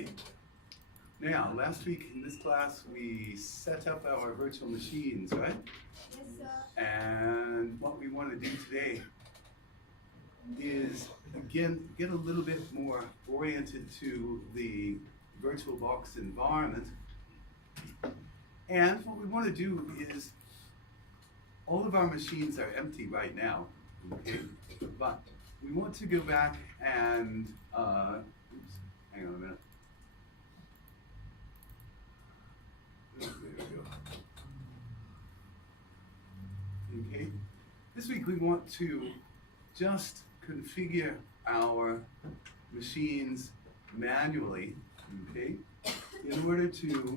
right. Now, last week in this class, we set up our virtual machines, right? Yes, sir. And what we want to do today is, again, get a little bit more oriented to the VirtualBox environment. And what we want to do is, all of our machines are empty right now, okay? But we want to go back and, oops, hang on a minute. There we go. Okay, this week we want to just configure our machines manually, okay, in order to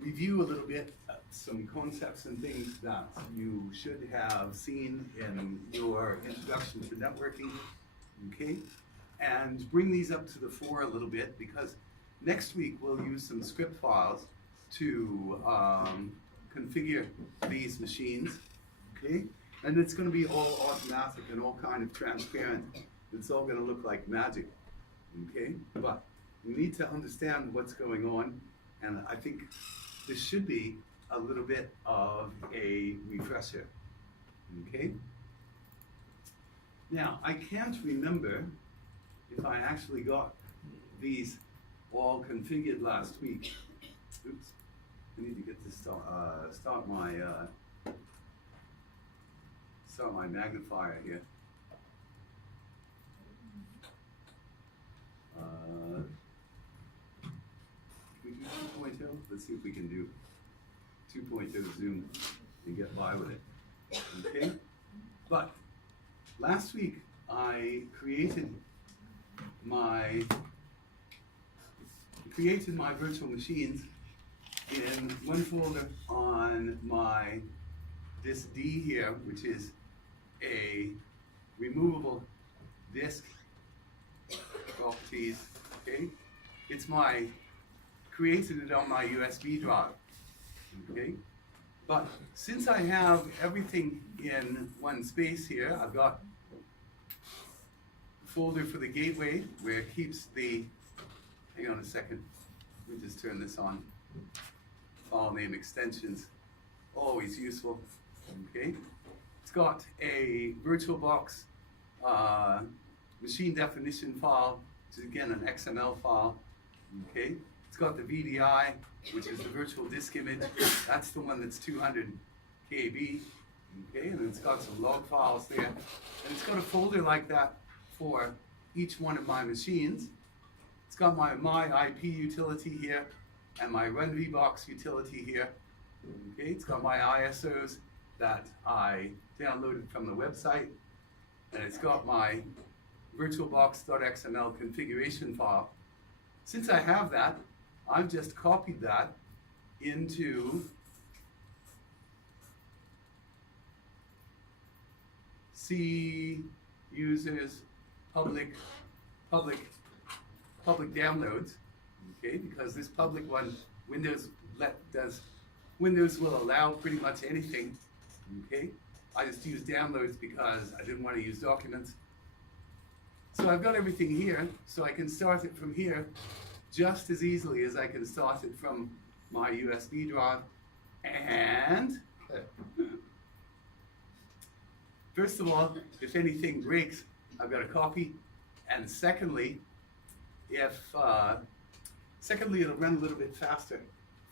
review a little bit some concepts and things that you should have seen in your introduction to networking, okay, and bring these up to the fore a little bit, because next week we'll use some script files to configure these machines, okay, and it's going to be all automatic and all kind of transparent. It's all going to look like magic, okay, but we need to understand what's going on, and I think this should be a little bit of a refresher, okay? Now, I can't remember if I actually got these all configured last week. Oops, I need to get this start my magnifier here. Can we do 2.0? Let's see if we can do 2.0 zoom and get by with it, okay? But last week I created my virtual machines in one folder on my disk D here, which is a removable disk properties, okay? It's created it on my USB drive, okay? But since I have everything in one space here, I've got a folder for the gateway where it keeps the, hang on a second, let me just turn this on. File name extensions, always useful, okay? It's got a VirtualBox machine definition file, which is again an XML file, okay? It's got the VDI, which is the virtual disk image. That's the one that's 200 KB, okay? And it's got some log files there. And it's got a folder like that for each one of my machines. It's got my IP utility here and my run VBox utility here, okay? It's got my ISOs that I downloaded from the website, and it's got my virtualbox.xml configuration file. Since I have that, I've just copied that into C users public downloads, okay, because this public one, Windows will allow pretty much anything, okay. I just used downloads because I didn't want to use documents. So I've got everything here, so I can start it from here just as easily as I can start it from my USB drive. And first of all, if anything breaks, I've got a copy. And secondly, it'll run a little bit faster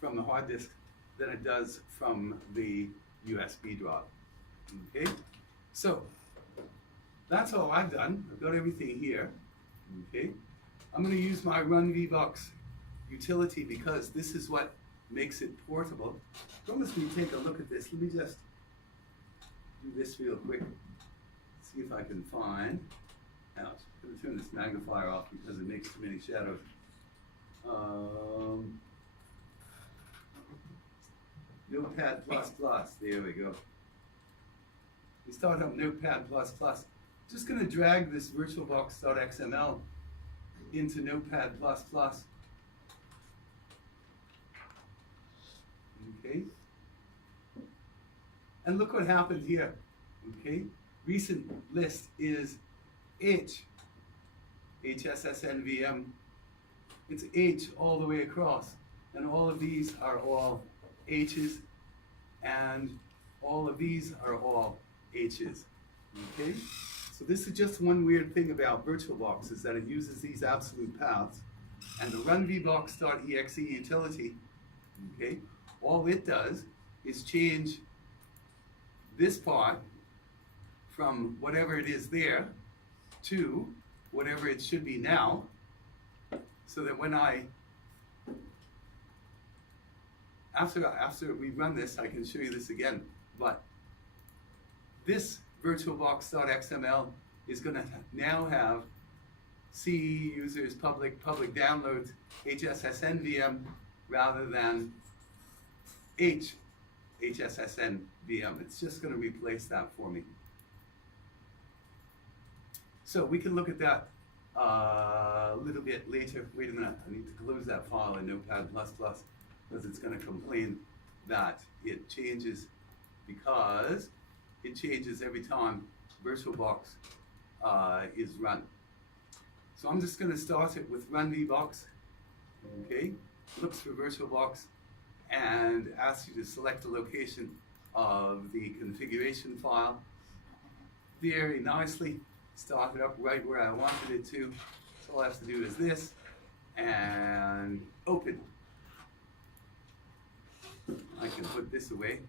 from the hard disk than it does from the USB drive. Okay, so that's all I've done. I've got everything here. Okay, I'm going to use my run VBox utility because this is what makes it portable. Promise me take a look at this. Let me just do this real quick. See if I can find. Ouch. I'm going to turn this magnifier off because it makes too many shadows. Notepad++. There we go. We start up Notepad++. Just going to drag this virtualbox.xml into Notepad++. Okay. And look what happened here. Okay. Recent list is HSSNVM it's H all the way across. And all of these are all H's, and all of these are all H's. Okay? So this is just one weird thing about VirtualBox, is that it uses these absolute paths. And the runvbox.exe utility, okay, all it does is change this part from whatever it is there to whatever it should be now, so that when after we run this, I can show you this again. But this virtualbox.xml is going to now have C users public downloads HSSN VM rather than HSSN VM. It's just going to replace that for me. So we can look at that a little bit later. Wait a minute, I need to close that file in Notepad++, because it's going to complain that it changes, because it changes every time VirtualBox is run. So I'm just going to start it with runvbox, okay? Looks for VirtualBox and asks you to select the location of the configuration file. Very nicely start it up right where I wanted it to. So all I have to do is this, and open. I can put this away.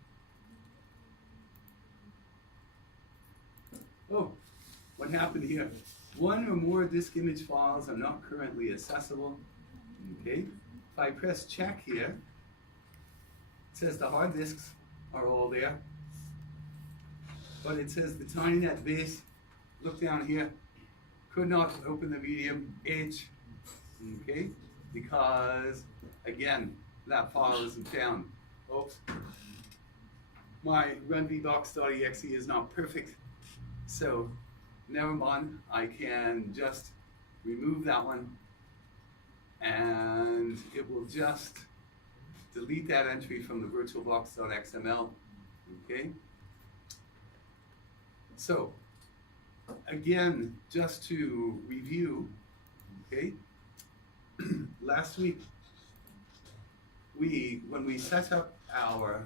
Oh, what happened here? One or more disk image files are not currently accessible. Okay, if I press check here, it says the hard disks are all there, but it says the TinyNet base, look down here, could not open the medium H, okay, because again, that file isn't found. Oops. My runvbox.exe is not perfect, so never mind, I can just remove that one, and it will just delete that entry from the virtualbox.xml, okay? So, again, just to review, okay, last week, when we set up our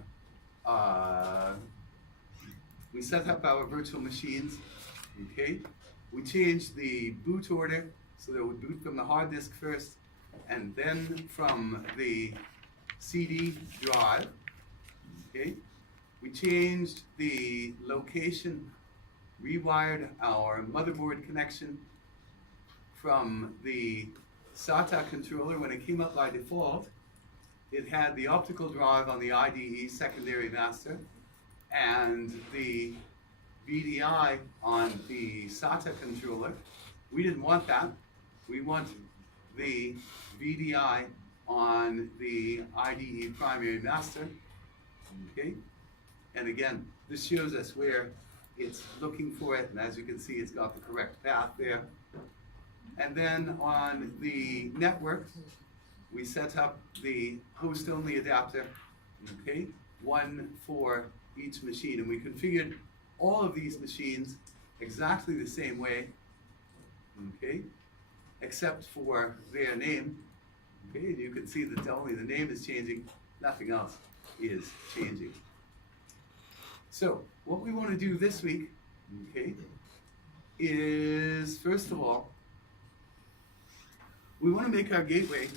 virtual machines, okay, we changed the boot order so that it would boot from the hard disk first, and then from the CD drive, okay. We changed the location, rewired our motherboard connection from the SATA controller. When it came up by default, it had the optical drive on the IDE secondary master and the VDI on the SATA controller. We didn't want that. We want the VDI on the IDE primary master, okay? And again, this shows us where it's looking for it, and as you can see, it's got the correct path there. And then on the network, we set up the host-only adapter, okay? One for each machine, and we configured all of these machines exactly the same way, okay? Except for their name, okay? And you can see that only the name is changing, nothing else is changing. So, what we want to do this week, okay, is first of all, we want to make our gateway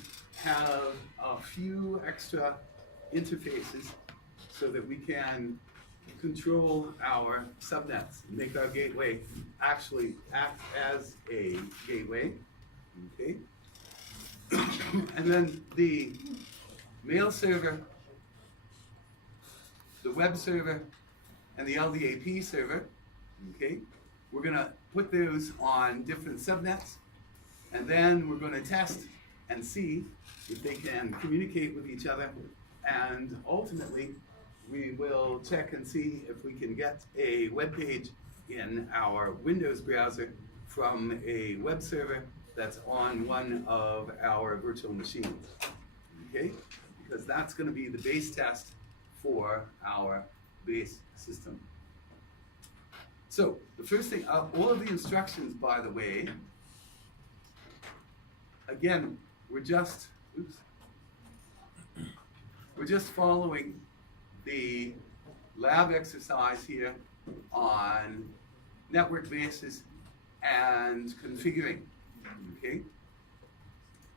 have a few extra interfaces so that we can control our subnets, make our gateway actually act as a gateway, okay? And then the mail server, the web server, and the LDAP server, okay? We're gonna put those on different subnets, and then we're gonna test and see if they can communicate with each other, and ultimately, we will check and see if we can get a web page in our Windows browser from a web server that's on one of our virtual machines, okay? Because that's gonna be the base test for our base system. So, the first thing, all of the instructions, by the way, again, we're just, we're just following the lab exercise here on network basis and configuring, okay?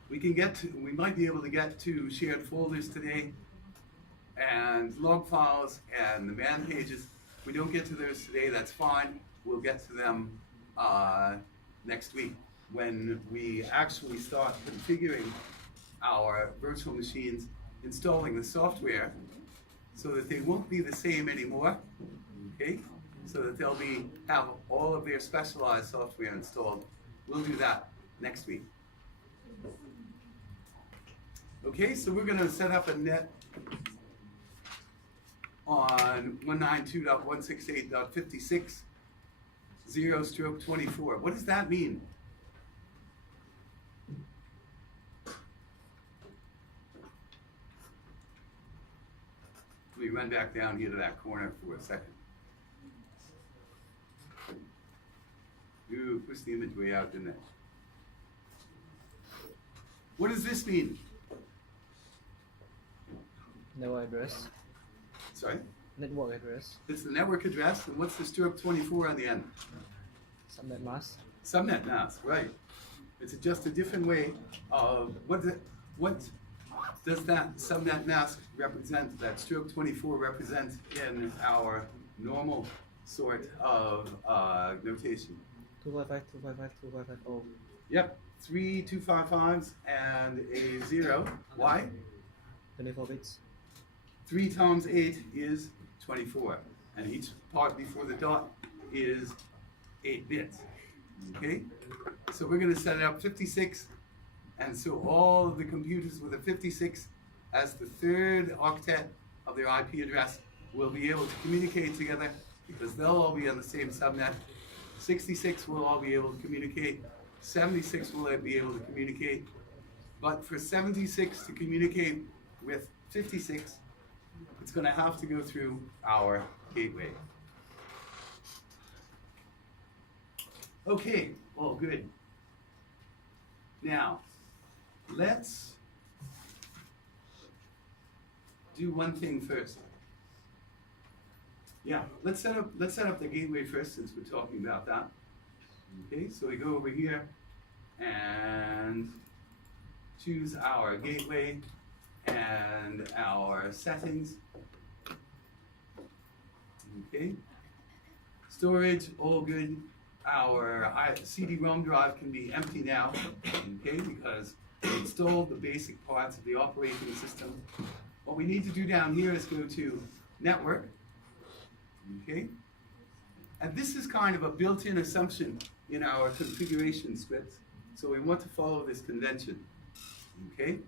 We might be able to get to shared folders today and log files and the man pages. If we don't get to those today, that's fine. We'll get to them next week when we actually start configuring our virtual machines, installing the software so that they won't be the same anymore, okay? So that they'll have all of their specialized software installed. We'll do that next week. Okay, so we're gonna set up a net on 192.168.56 0/24. What does that mean? Let me run back down here to that corner for a second. Ooh, push the image way out, didn't it? What does this mean? Network address. Sorry? Network address. It's the network address, and what's the stroke 24 on the end? Subnet mask. Subnet mask, right. It's just a different way of, what does that subnet mask represent, that stroke 24 represent in our normal sort of notation? 255.255.255.0. Yep, 3 255s and a 0. Why? 24 bits. 3 times 8 is 24, and each part before the dot is 8 bits. Okay? So we're going to set it up 56, and so all of the computers with a 56 as the third octet of their IP address will be able to communicate together because they'll all be on the same subnet. 66 will all be able to communicate. 76 will be able to communicate. But for 76 to communicate with 56, it's going to have to go through our gateway. Okay, all good. Now, let's do one thing first. Yeah, let's set up the gateway first since we're talking about that. Okay, so we go over here and choose our gateway and our settings. Okay, storage, all good. Our CD-ROM drive can be empty now, okay, because we installed the basic parts of the operating system. What we need to do down here is go to network, okay, and this is kind of a built-in assumption in our configuration scripts, so we want to follow this convention, okay.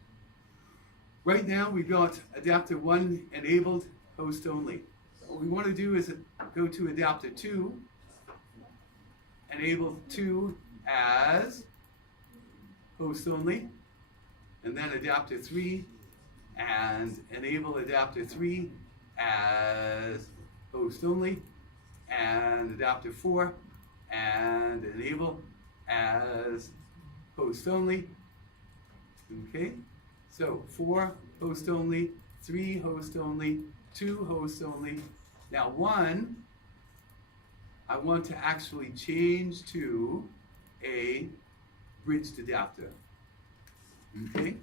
Right now we've got adapter 1 enabled, host only. What we want to do is go to adapter 2, enable 2 as host only, and then adapter 3, and enable adapter 3 as host only, and adapter 4, and enable as host only. Okay, so 4 host only, 3 host only, 2 host only. Now 1, I want to actually change to a bridged adapter. Okay?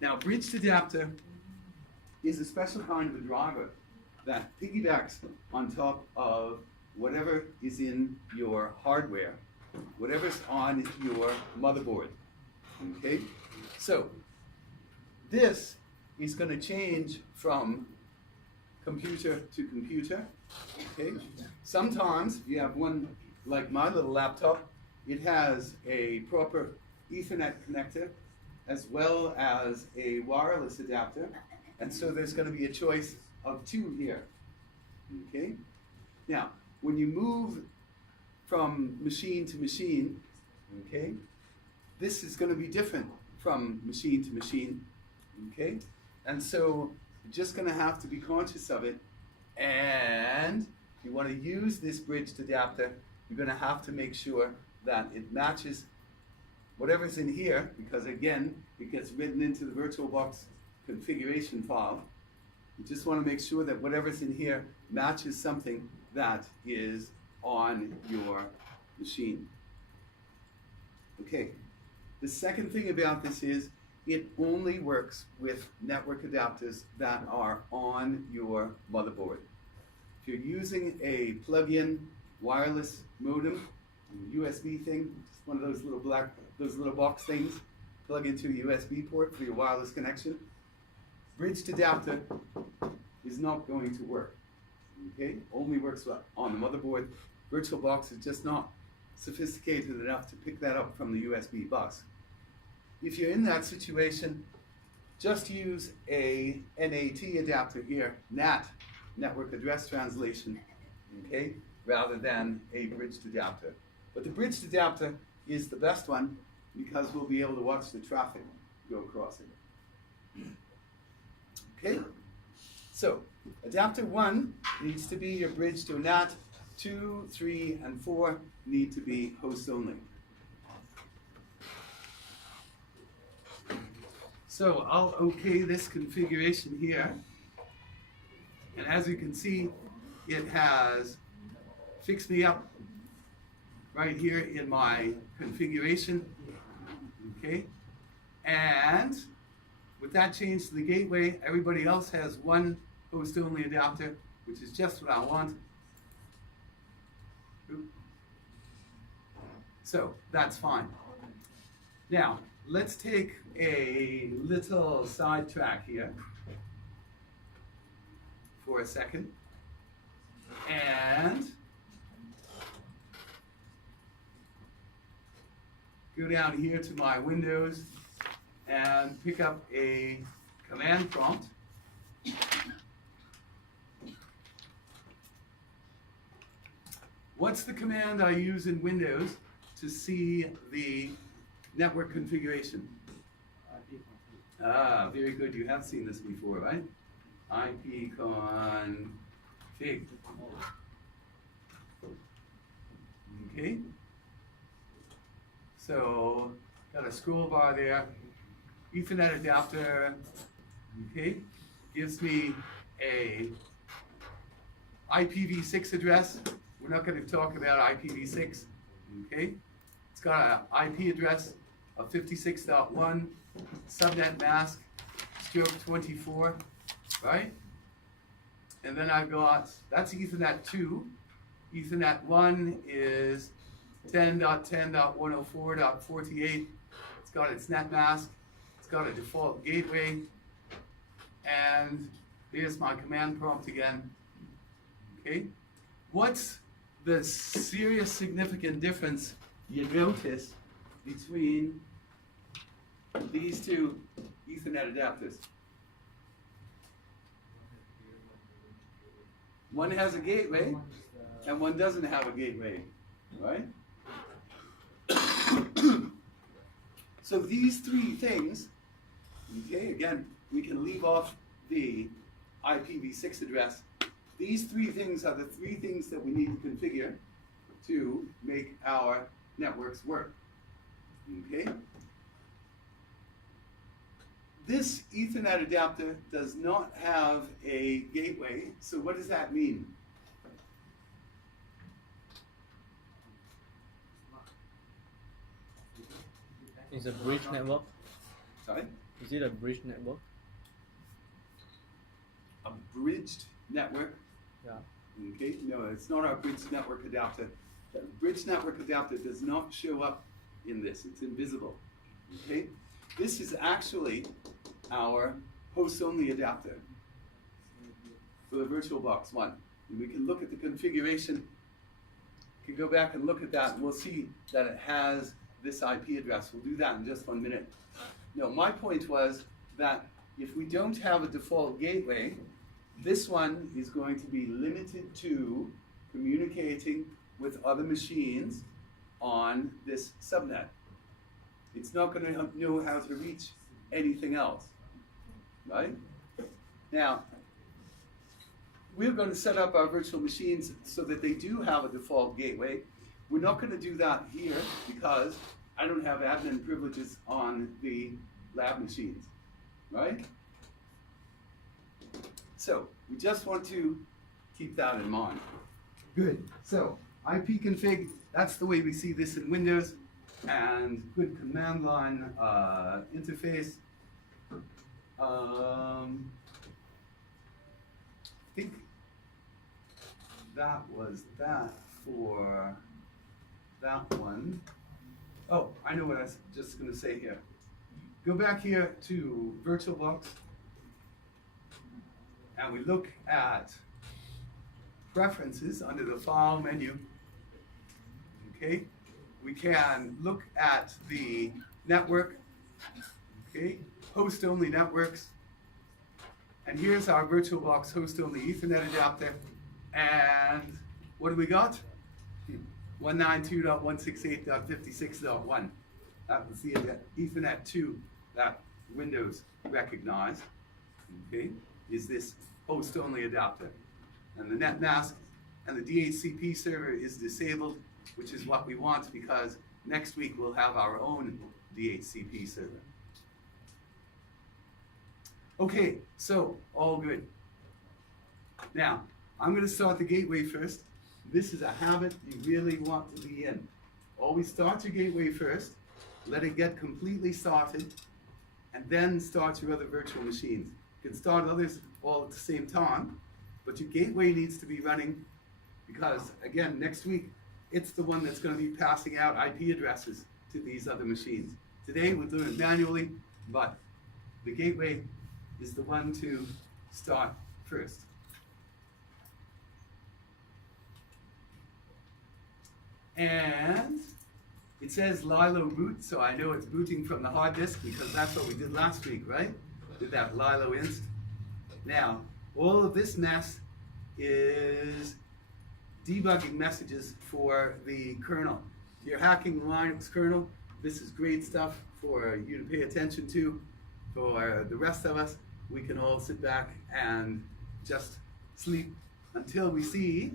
Now bridged adapter is a special kind of a driver that piggybacks on top of whatever is in your hardware, whatever's on your motherboard. Okay? So this is going to change from computer to computer. Okay? Sometimes you have one, like my little laptop, it has a proper Ethernet connector as well as a wireless adapter, and so there's going to be a choice of 2 here. Okay? Now, when you move from machine to machine, okay, this is going to be different from machine to machine. Okay? And so you're just going to have to be conscious of it, and if you want to use this bridged adapter, you're going to have to make sure that it matches whatever's in here, because again, it gets written into the VirtualBox configuration file. You just want to make sure that whatever's in here matches something that is on your machine. Okay, the second thing about this is it only works with network adapters that are on your motherboard. If you're using a plug-in wireless modem, USB thing, just one of those little box things, plug into a USB port for your wireless connection, bridged adapter is not going to work. Okay, only works on the motherboard. VirtualBox is just not sophisticated enough to pick that up from the USB bus. If you're in that situation, just use a NAT adapter here, NAT, network address translation, okay, rather than a bridged adapter. But the bridged adapter is the best one because we'll be able to watch the traffic go across it. Okay, so adapter 1 needs to be your bridge to NAT, 2, 3, and 4 need to be host only. So I'll okay this configuration here, and as you can see, it has fixed me up right here in my configuration, okay? And with that change to the gateway, everybody else has one host-only adapter, which is just what I want. So that's fine. Now, let's take a little sidetrack here for a second. And go down here to my Windows and pick up a command prompt. What's the command I use in Windows to see the network configuration? Ah, very good. You have seen this before, right? ipconfig. Okay. So, got a scroll bar there. Ethernet adapter, okay, gives me a IPv6 address. We're not going to talk about IPv6, okay? It's got an IP address of 56.1, subnet mask, stroke 24, right? And then I've got, that's Ethernet 2. Ethernet 1 is 10.10.104.48. It's got its net mask. It's got a default gateway. And here's my command prompt again. Okay? What's the serious significant difference you notice between these two Ethernet adapters? One has a gateway and one doesn't have a gateway, right? So these three things, okay, again, we can leave off the IPv6 address. These three things are the three things that we need to configure to make our networks work, okay? This Ethernet adapter does not have a gateway, so what does that mean? It's a bridge network. Sorry? Is it a bridge network? A bridged network? Yeah. Okay, no, it's not our bridge network adapter. The bridge network adapter does not show up in this. It's invisible. Okay? This is actually our host-only adapter for the VirtualBox 1. And we can look at the configuration. We can go back and look at that, and we'll see that it has this IP address. We'll do that in just 1 minute. No, my point was that if we don't have a default gateway, this one is going to be limited to communicating with other machines on this subnet. It's not going to know how to reach anything else, right? Now, we're going to set up our virtual machines so that they do have a default gateway. We're not going to do that here because I don't have admin privileges on the lab machines, right? So we just want to keep that in mind. Good. So IP config, that's the way we see this in Windows, and good command line interface. I think that was that for that one. Oh, I know what I was just going to say here. Go back here to VirtualBox, and we look at preferences under the file menu. Okay, we can look at the network. Okay, host only networks. And here's our VirtualBox host only Ethernet adapter. And what do we got? 192.168.56.1. That was the Ethernet 2 that Windows recognized. Okay, is this host only adapter. And the net mask and the DHCP server is disabled, which is what we want because next week we'll have our own DHCP server. Okay, so all good. Now, I'm going to start the gateway first. This is a habit you really want to be in. Always start your gateway first, let it get completely started, and then start your other virtual machines. You can start others all at the same time, but your gateway needs to be running because, again, next week, it's the one that's going to be passing out IP addresses to these other machines. Today, we're doing it manually, but the gateway is the one to start first. And it says Lilo boot, so I know it's booting from the hard disk because that's what we did last week, right? Did that Lilo inst. Now, all of this mess is debugging messages for the kernel. If you're hacking the Linux kernel, this is great stuff for you to pay attention to. For the rest of us, we can all sit back and just sleep until we see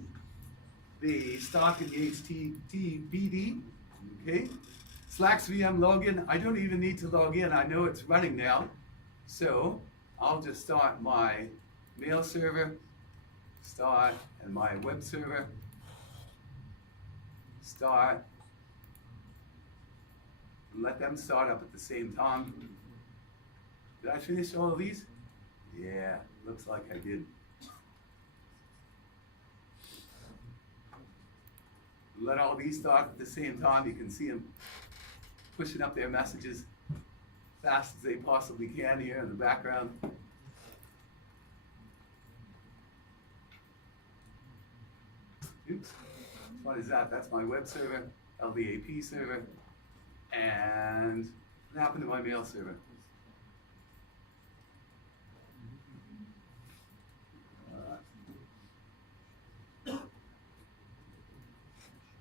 the stock in the HTTPD, okay? Slacks VM login, I don't even need to log in, I know it's running now. So I'll just start my mail server, start, and my web server, start, and let them start up at the same time. Did I finish all of these? Yeah, looks like I did. Let all these start at the same time. You can see them pushing up their messages fast as they possibly can here in the background. Oops, what is that? That's my web server, LVAP server, and what happened to my mail server?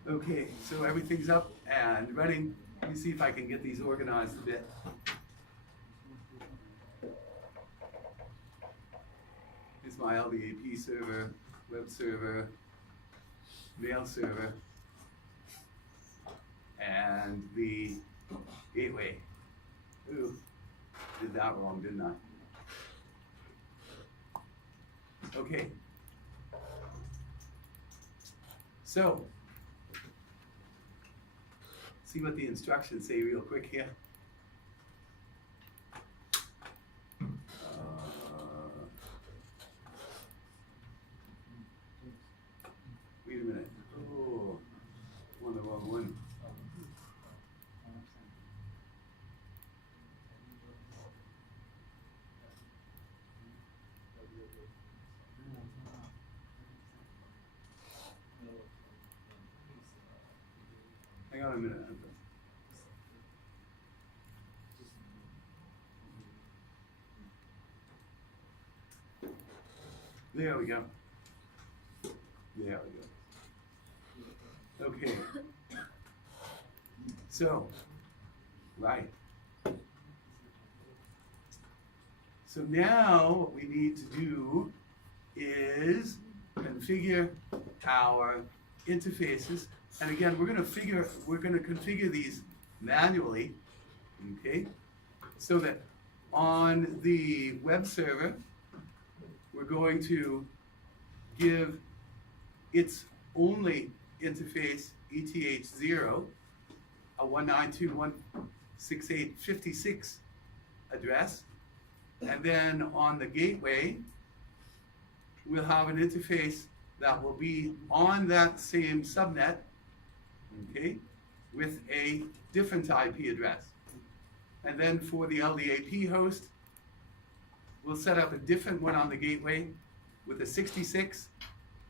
Okay, so everything's up and running. Let me see if I can get these organized a bit. Here's my LVAP server, web server, mail server, and the gateway. Ooh, did that wrong, didn't I? Okay. So, see what the instructions say real quick here. Wait a minute. Oh, I'm on the wrong one. Hang on a minute. There we go. There we go. Okay. So, right. So now what we need to do is configure our interfaces. And again, we're going to configure these manually, okay? so that on the web server, we're going to give its only interface ETH0 a 192.168.56 address, and then on the gateway, we'll have an interface that will be on that same subnet, okay, with a different IP address. And then for the LDAP host, we'll set up a different one on the gateway with a 66,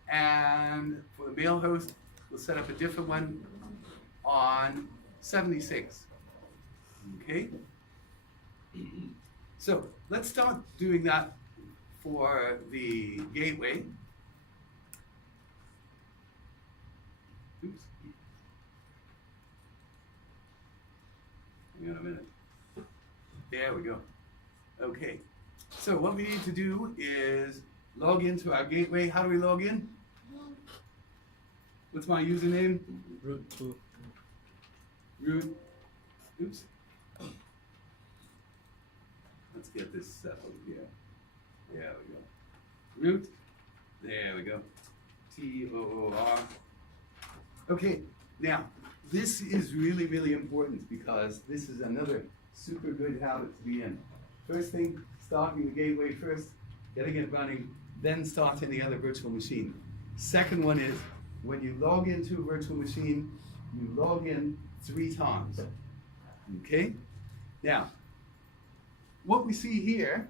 and for the mail host, we'll set up a different one on 76, okay? So let's start doing that for the gateway. Oops. Hang on a minute. There we go. Okay. So what we need to do is log into our gateway. How do we log in? What's my username? Root 2. Root. Oops. Let's get this settled here. There we go. Root. There we go. TOOR. Okay, now this is really, really important because this is another super good habit to be in. First thing, starting the gateway first, getting it running, then starting the other virtual machine. Second one is when you log into a virtual machine, you log in 3 times. Okay? Now, what we see here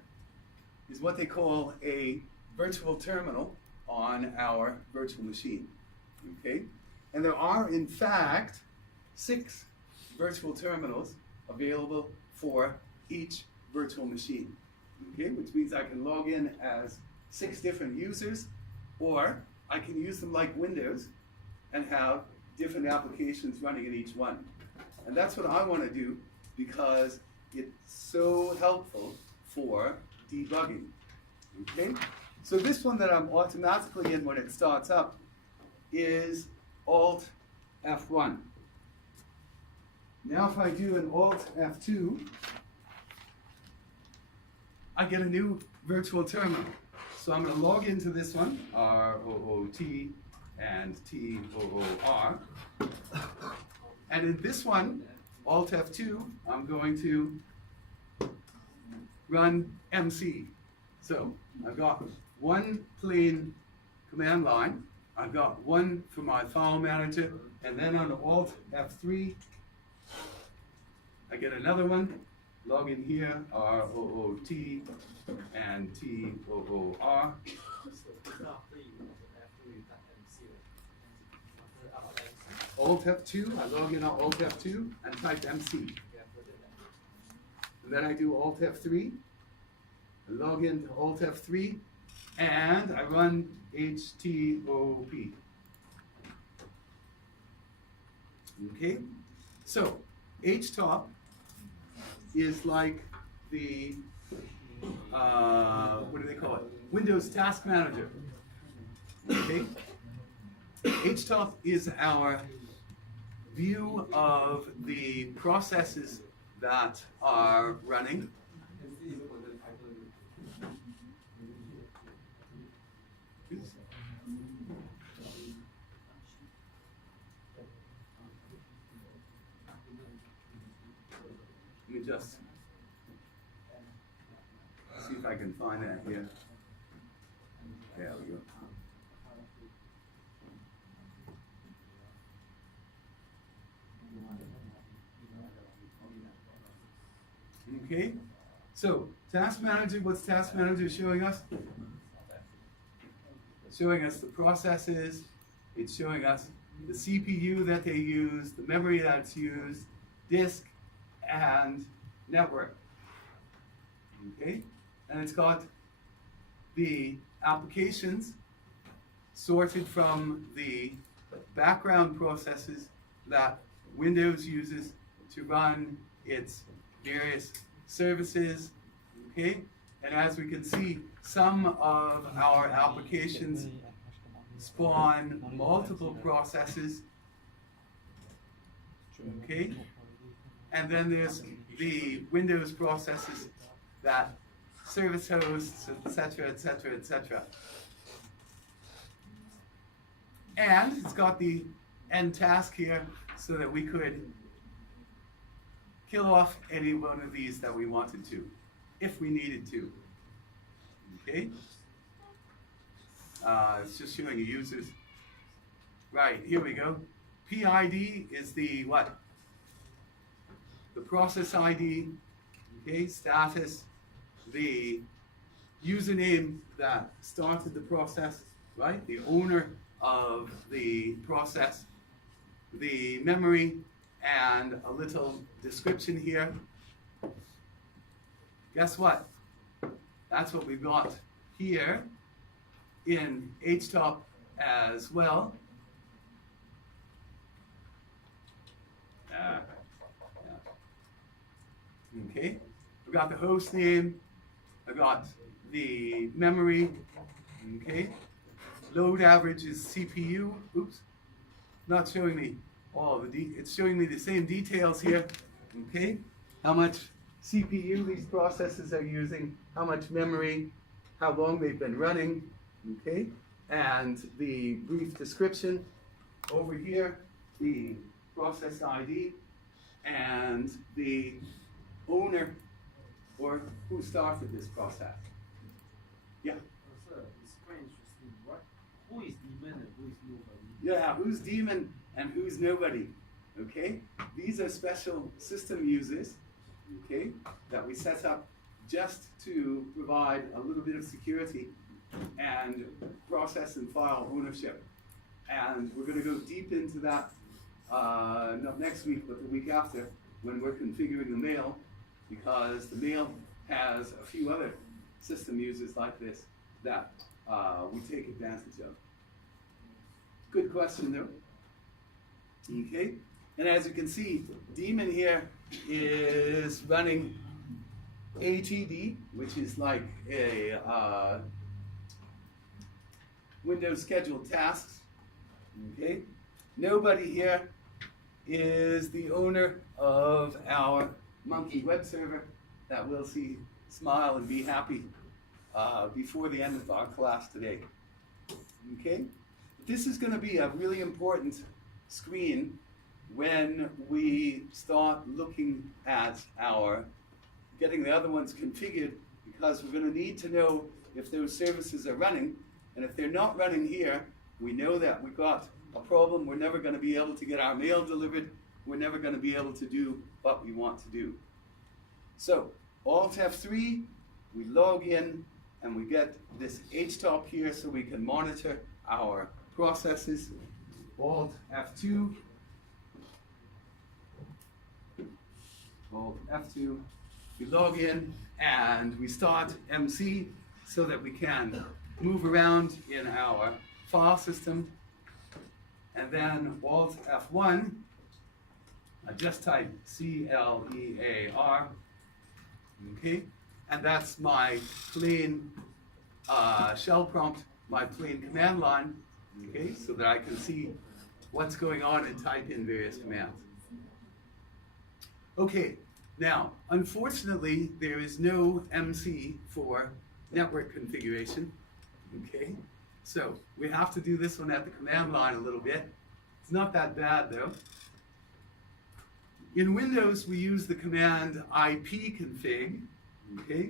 is what they call a virtual terminal on our virtual machine. Okay? And there are, in fact, 6 virtual terminals available for each virtual machine. Okay? Which means I can log in as 6 different users, or I can use them like Windows and have different applications running in each one. And that's what I want to do because it's so helpful for debugging. Okay? So this one that I'm automatically in when it starts up is Alt F1. Now if I do an Alt F2, I get a new virtual terminal. So I'm going to log into this one, ROOT and TOOR. And in this one, Alt F2, I'm going to run MC. So I've got one plain command line, I've got one for my file manager, and then on Alt F3, I get another one, log in here, ROOT and TOOR. Alt F2, I log in on Alt F2 and type MC. And then I do Alt F3, I log into Alt F3, and I run HTOP. Okay, so HTOP is like the, what do they call it? Windows Task Manager. Okay, HTOP is our view of the processes that are running. Let me just see if I can find that here. There we go. Okay, so Task Manager, what's Task Manager showing us? It's showing us the processes, it's showing us the CPU that they use, the memory that's used, disk, and network. Okay, and it's got the applications sorted from the background processes that Windows uses to run its various services. Okay, and as we can see, some of our applications spawn multiple processes. Okay, and then there's the Windows processes that service hosts, etc., etc., etc. And it's got the end task here so that we could kill off any one of these that we wanted to, if we needed to. Okay? It's just showing you users. Right, here we go. PID is the what? The process ID, okay, status, the username that started the process, right? The owner of the process, the memory, and a little description here. Guess what? That's what we've got here in HTOP as well. Okay, I've got the host name, I've got the memory, okay, load average is CPU, oops, not showing me all the it's showing me the same details here, okay, how much CPU these processes are using, how much memory, how long they've been running, okay, and the brief description over here, the process ID, and the owner or who started this process. Yeah. Sir, it's quite interesting. What? Who is demon and who is nobody? Yeah, who's demon and who's nobody. Okay? These are special system users, okay, that we set up just to provide a little bit of security and process and file ownership. And we're going to go deep into that not next week, but the week after, when we're configuring the mail, because the mail has a few other system users like this that we take advantage of. Good question though. Okay, and as you can see, daemon here is running ATD, which is like a Windows scheduled tasks. Okay, nobody here is the owner of our monkey web server that we'll see smile and be happy before the end of our class today. Okay? This is going to be a really important screen when we start looking at our getting the other ones configured, because we're going to need to know if those services are running, and if they're not running here, we know that we've got a problem. We're never going to be able to get our mail delivered. We're never going to be able to do what we want to do. So, Alt F3, we log in and we get this HTOP here so we can monitor our processes. Alt F2, Alt F2, we log in and we start MC so that we can move around in our file system. And then Alt F1, I just type CLEAR, okay, and that's my plain shell prompt, my plain command line, okay, so that I can see what's going on and type in various commands. Okay, now, unfortunately, there is no MC for network configuration, okay, so we have to do this one at the command line a little bit. It's not that bad though. In Windows, we use the command ipconfig, okay?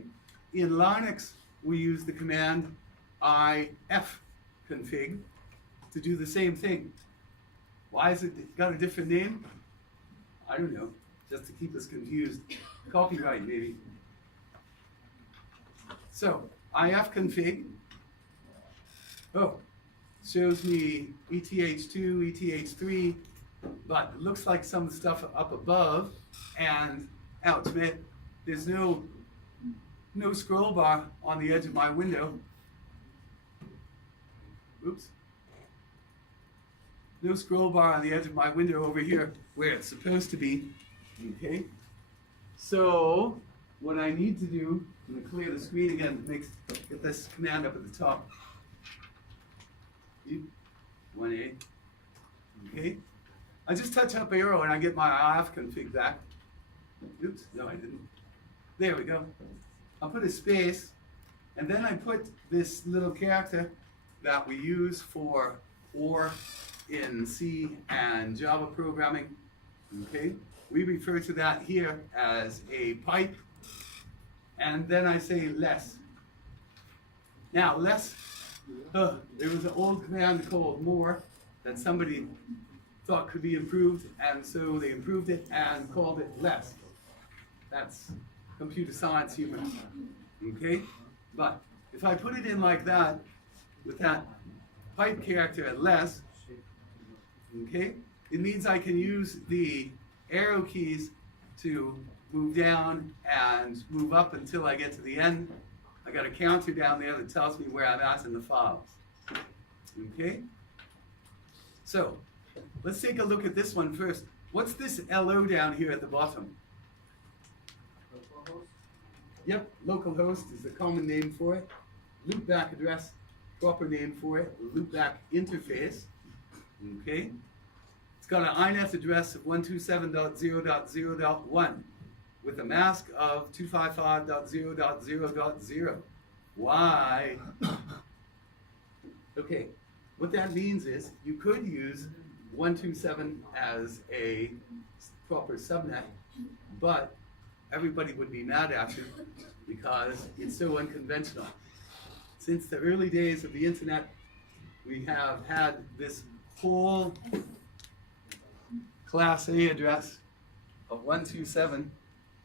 In Linux, we use the command ifconfig to do the same thing. Why is it got a different name? I don't know, just to keep us confused. Copyright, maybe. So, ifconfig, shows me ETH2, ETH3, but it looks like some stuff up above, and ouch, man, there's no scroll bar on the edge of my window. Oops. No scroll bar on the edge of my window over here where it's supposed to be. Okay. So what I need to do, I'm going to clear the screen again to get this command up at the top. 1A. Okay. I just touch up arrow and I get my ifconfig back. Oops, no I didn't. There we go. I'll put a space, and then I put this little character that we use for OR in C and Java programming. Okay, we refer to that here as a pipe, and then I say less. Now less, there was an old command called more that somebody thought could be improved, and so they improved it and called it less. That's computer science humor. Okay? But if I put it in like that, with that pipe character at less, okay, it means I can use the arrow keys to move down and move up until I get to the end. I got a counter down there that tells me where I'm at in the files. Okay? So, let's take a look at this one first. What's this LO down here at the bottom? Yep, localhost is the common name for it. Loopback address, proper name for it. Loopback interface. Okay? It's got an INET address of 127.0.0.1 with a mask of 255.0.0.0. Why? Okay, what that means is you could use 127 as a proper subnet, but everybody would be mad at you because it's so unconventional. Since the early days of the internet, we have had this whole Class A address of 127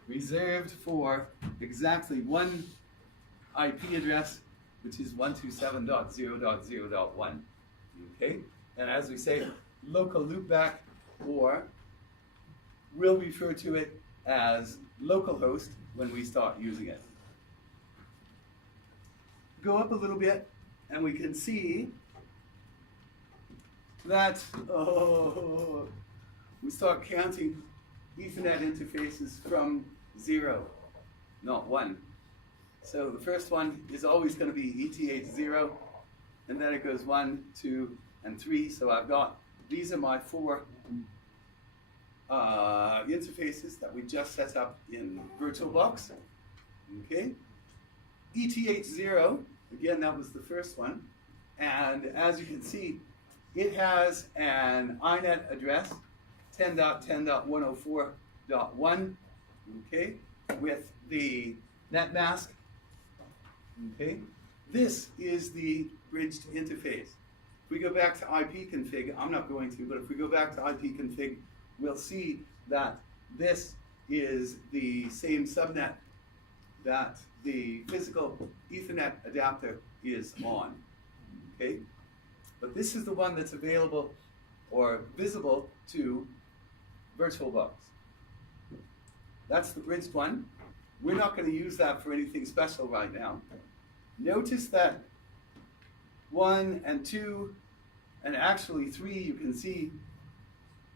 reserved for exactly one IP address, which is 127.0.0.1. Okay? And as we say, local loopback, or we'll refer to it as localhost when we start using it. Go up a little bit, and we can see that, we start counting Ethernet interfaces from 0, not 1. So the first one is always going to be ETH0, and then it goes 1, 2, and 3. So I've got, these are my 4 interfaces that we just set up in VirtualBox. Okay? ETH0, again, that was the first one. And as you can see, it has an INET address, 10.10.104.1, okay, with the net mask. Okay, this is the bridged interface. If we go back to ipconfig, I'm not going to, but if we go back to ipconfig, we'll see that this is the same subnet that the physical Ethernet adapter is on. Okay, but this is the one that's available or visible to VirtualBox. That's the bridged one. We're not going to use that for anything special right now. Notice that 1 and 2, and actually 3, you can see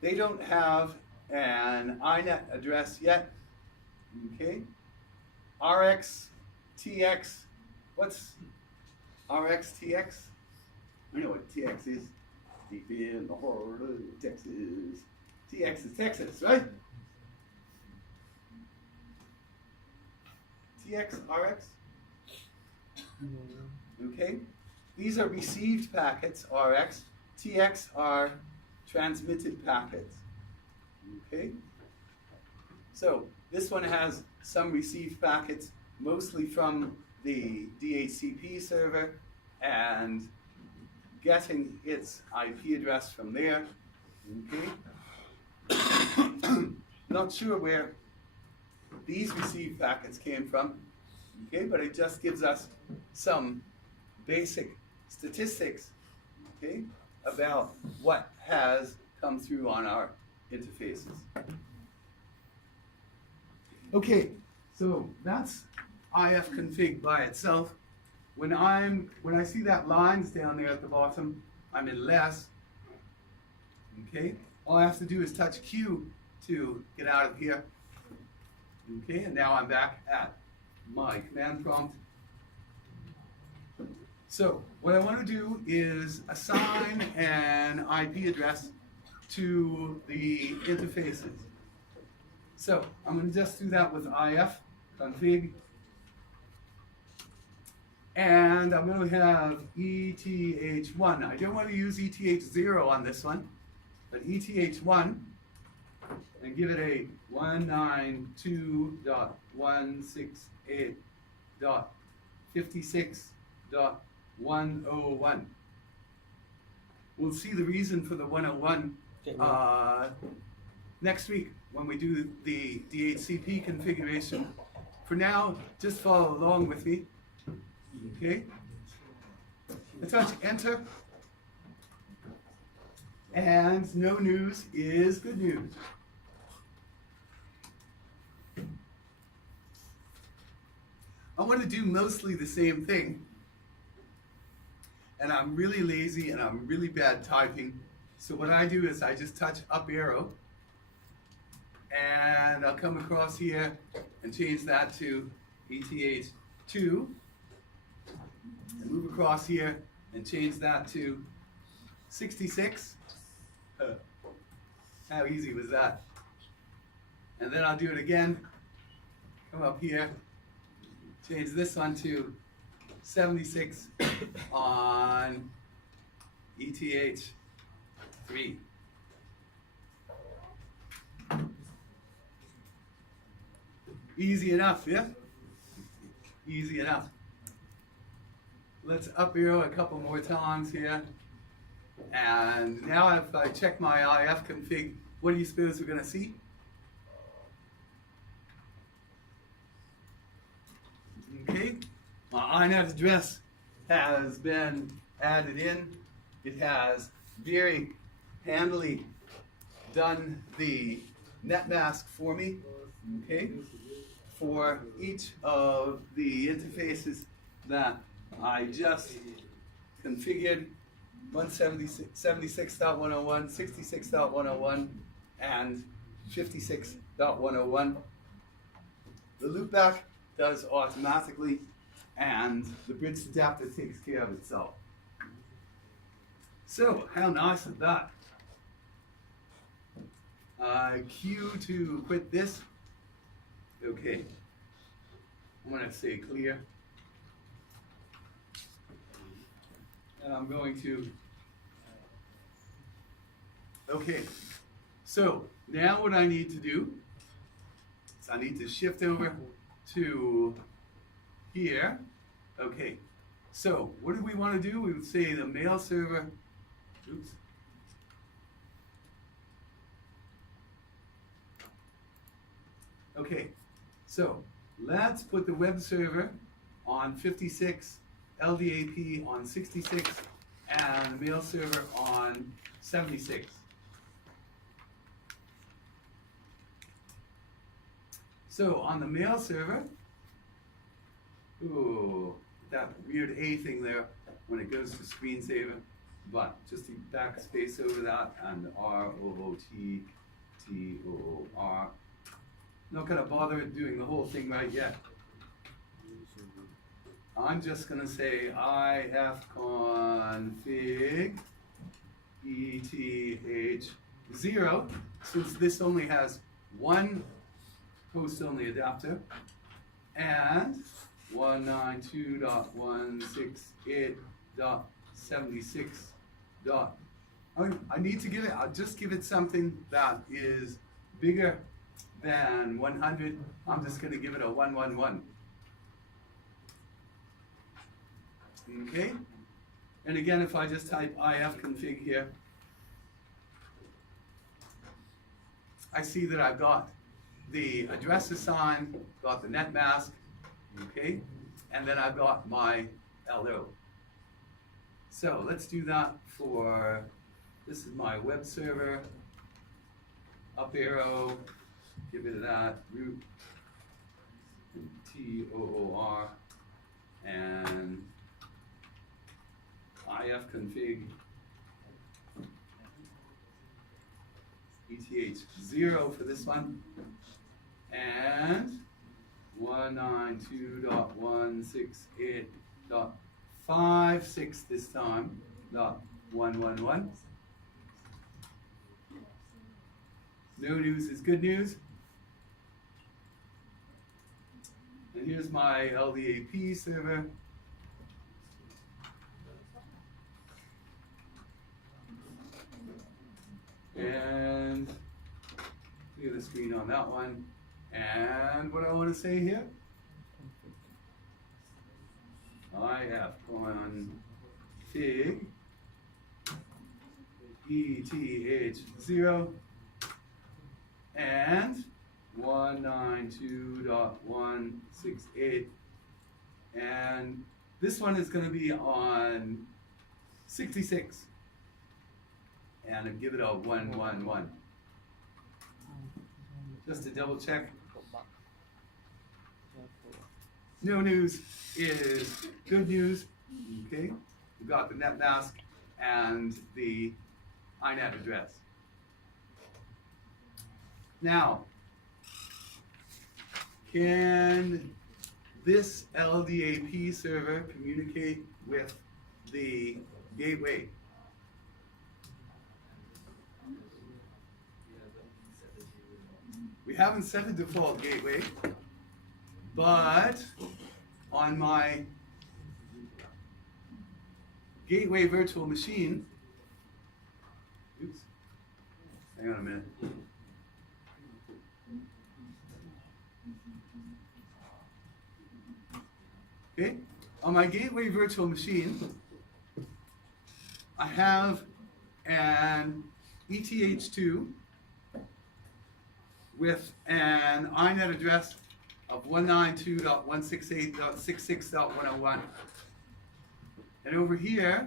they don't have an INET address yet. Okay? RX, TX, what's RX, TX? I know what TX is. Deep in the heart of Texas. TX is Texas, right? TX, RX? Okay? These are received packets, RX. TX are transmitted packets. Okay? So, this one has some received packets, mostly from the DHCP server, and getting its IP address from there. Okay? Not sure where these received packets came from, okay, but it just gives us some basic statistics, okay, about what has come through on our interfaces. Okay, so that's ifconfig by itself. When I see that lines down there at the bottom, I'm in less. Okay, all I have to do is touch Q to get out of here. Okay, and now I'm back at my command prompt. So what I want to do is assign an IP address to the interfaces. So I'm going to just do that with IF config. And I'm going to have ETH1. I don't want to use ETH0 on this one, but ETH1, and give it a 192.168.56.101. We'll see the reason for the 101 next week when we do the DHCP configuration. For now, just follow along with me. Okay? I touch enter. And no news is good news. I want to do mostly the same thing. And I'm really lazy and I'm really bad typing. So what I do is I just touch up arrow. And I'll come across here and change that to ETH2. And move across here and change that to 66. How easy was that? And then I'll do it again. Come up here. Change this one to 76 on ETH3. Easy enough, yeah? Easy enough. Let's up arrow a couple more times here. And now if I check my IF config, what do you suppose we're going to see? Okay, my INAV address has been added in. It has very handily done the net mask for me, okay, for each of the interfaces that I just configured. 176.101, 66.101, and 56.101. The loopback does automatically, and the bridge adapter takes care of itself. So, how nice is that? Q to quit this. Okay. I'm going to say clear. And I'm going to, okay, so now what I need to do is I need to shift over to here. Okay, so what do we want to do? We would say the mail server, oops. Okay, so let's put the web server on 56, LDAP on 66, and the mail server on 76. So on the mail server, ooh, that weird A thing there when it goes to screensaver, but just to backspace over that and ROOTTOR. Not gonna bother doing the whole thing right yet. I'm just going to say ifconfig ETH0, since this only has one host-only adapter, and 192.168.76. I need to give it, I'll just give it something that is bigger than 100. I'm just going to give it a 111. Okay, and again, if I just type ifconfig here, I see that I've got the address assigned, got the net mask, okay, and then I've got my LO. So let's do that for, this is my web server, up arrow, give it that, root, and TOOR, and ifconfig ETH0 for this one, and 192.168.56 this time, .111. No news is good news. And here's my LDAP server. And clear the screen on that one. And what I want to say here, I have config ETH0 and 192.168, and this one is going to be on 66, and I'll give it a 111 just to double check. No news is good news. Okay, we got the net mask and the INET address. Now, can this LDAP server communicate with the gateway? We haven't set a default gateway, but on my gateway virtual machine, oops, hang on a minute. Okay, on my gateway virtual machine, I have an ETH2 with an INET address of 192.168.66.101. And over here,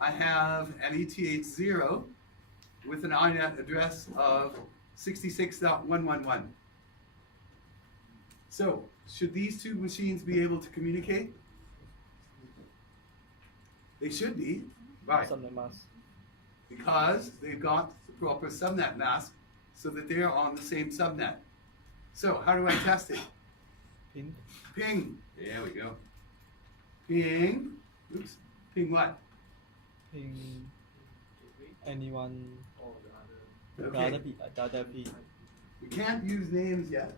I have an ETH0 with an INET address of 66.111. So, should these two machines be able to communicate? They should be. Right. Subnet mask. Because they've got the proper subnet mask so that they're on the same subnet. So, how do I test it? Ping. Ping. There we go. Ping. Oops. Ping what? Ping. Anyone. Okay. The other P. We can't use names yet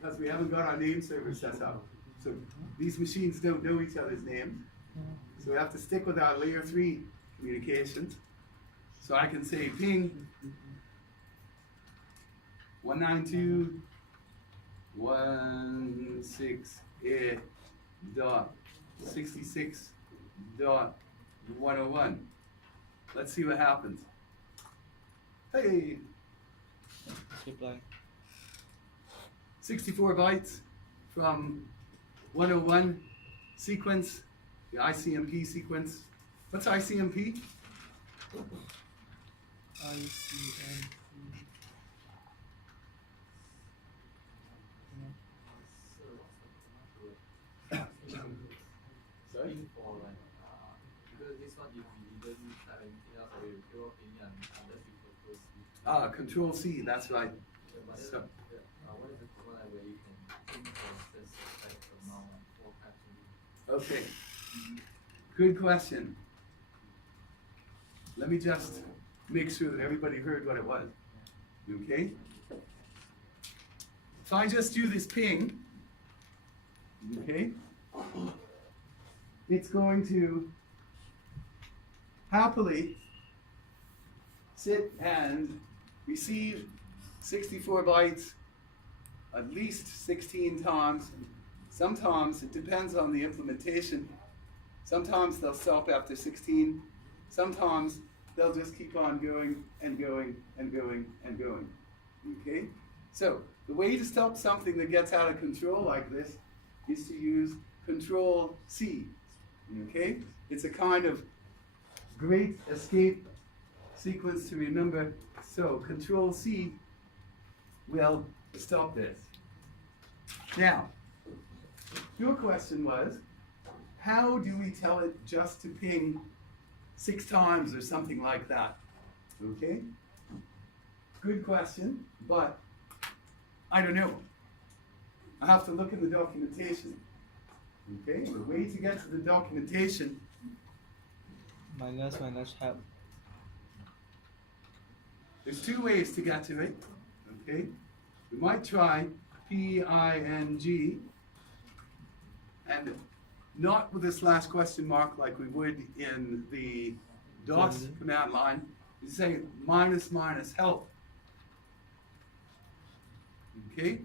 because we haven't got our name server set up. So these machines don't know each other's names. So we have to stick with our layer 3 communications. So I can say ping 192.168.66.101. Let's see what happens. Hey! Reply. 64 bytes from 101 sequence, the ICMP sequence. What's ICMP? ICMP. Sorry? For like, because this one, if we didn't type anything else, we will pure ping and unless we control C. Control C, that's right. But then, So- what is the one where you can ping process like amount and what actually? Okay. Good question. Let me just make sure that everybody heard what it was. Okay? If I just do this ping, okay, it's going to happily sit and receive 64 bytes at least 16 times. Sometimes it depends on the implementation. Sometimes they'll stop after 16. Sometimes they'll just keep on going and going and going and going. Okay? So the way to stop something that gets out of control like this is to use Control C. Okay? It's a kind of great escape sequence to remember. So Control C will stop this. Now, your question was, how do we tell it just to ping 6 times or something like that? Okay? Good question, but I don't know. I have to look in the documentation. Okay? The way to get to the documentation, Minus help. there's 2 ways to get to it. Okay? We might try P-I-N-G, and not with this last question mark like we would in the DOS Generally. command line. You say minus minus help. Okay?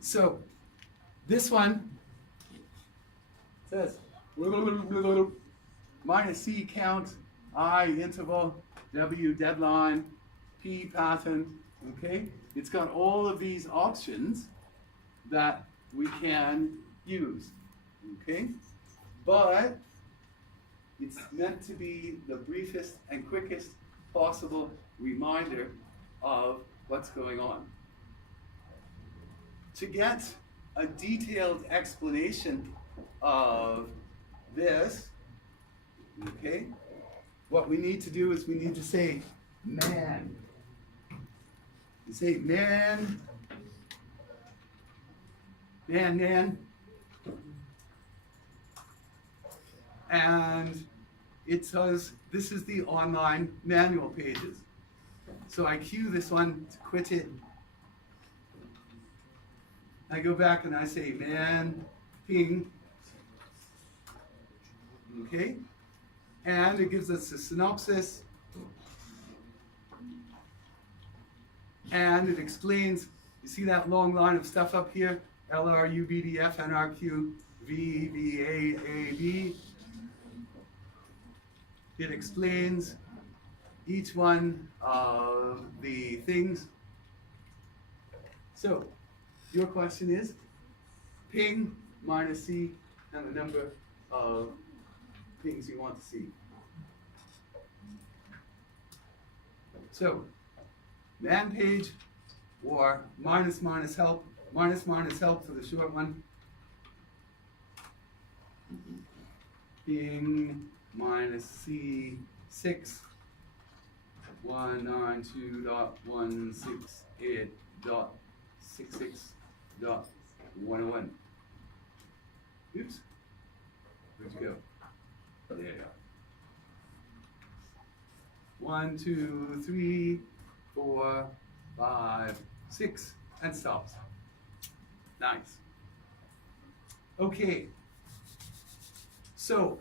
So, this one says minus C count, I interval, W deadline, P pattern, okay? It's got all of these options that we can use, okay? But it's meant to be the briefest and quickest possible reminder of what's going on. To get a detailed explanation of this, okay, what we need to do is we need to say man. You say man, man, man, and it says this is the online manual pages. So I cue this one to quit it. I go back and I say man, ping, okay? And it gives us a synopsis. And it explains, you see that long line of stuff up here? LR, UBDF, NRQ, V, VA, AB. It explains each one of the things. So, your question is ping minus C and the number of things you want to see. So, man page or minus minus help for the short one. Ping minus C6 192.168.66.101. Oops. Where'd you go? There you are. 1, 2, 3, 4, 5, 6, and stops. Nice. Okay. So,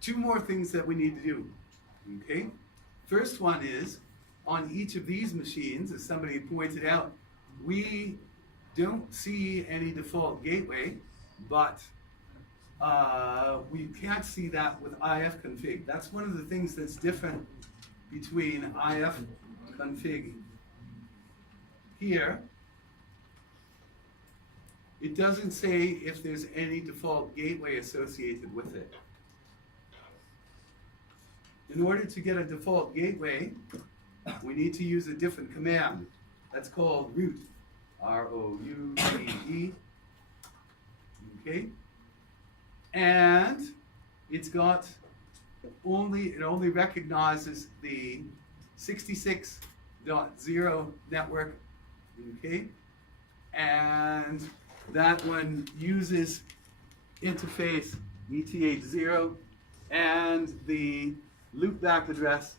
two more things that we need to do. Okay? First one is, on each of these machines, as somebody pointed out, we don't see any default gateway, but we can't see that with IF config. That's one of the things that's different between IF config here. It doesn't say if there's any default gateway associated with it. In order to get a default gateway, we need to use a different command. That's called route. R-O-U-T-E. Okay? And it's got it only recognizes the 66.0 network. Okay? And that one uses interface ETH0 and the loopback address,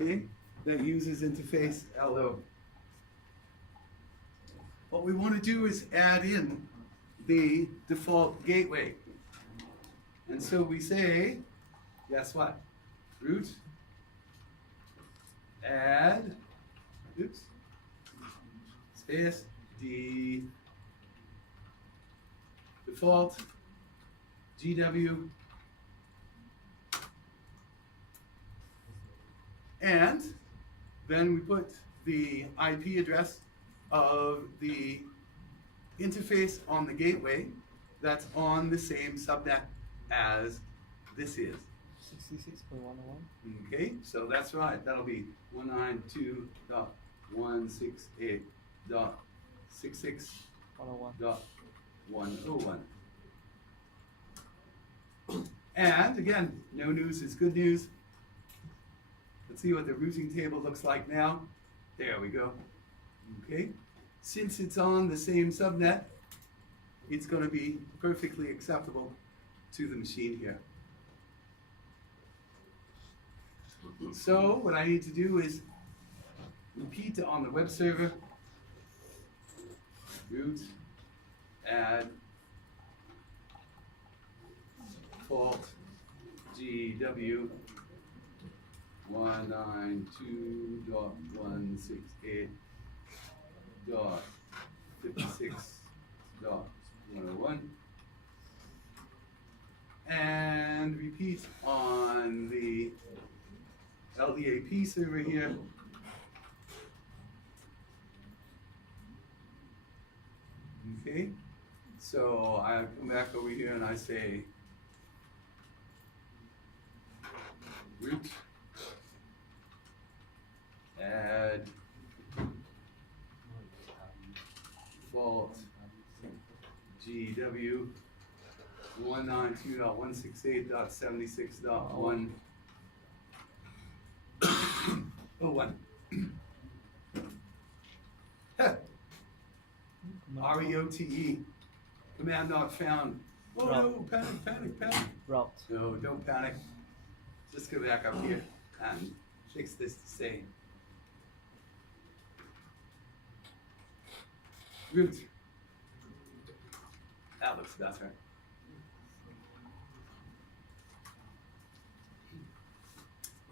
okay, that uses interface LO. What we want to do is add in the default gateway. And so we say, guess what? Root, add, oops, space, the default GW, and then we put the IP address of the interface on the gateway that's on the same subnet as this is. 66.101. Okay, so that's right. That'll be 192.168.66.101. And again, no news is good news. Let's see what the routing table looks like now. There we go. Okay, since it's on the same subnet, it's going to be perfectly acceptable to the machine here. So what I need to do is repeat on the web server, root, add, default, GW 192.168.56.101, and repeat on the LDAP server here. Okay, so I come back over here and I say root, add, default, GW 192.168.76.101. REOTE, command not found. Oh no, panic, panic, panic. Route. No, don't panic. Just go back up here and fix this to say root. That looks better.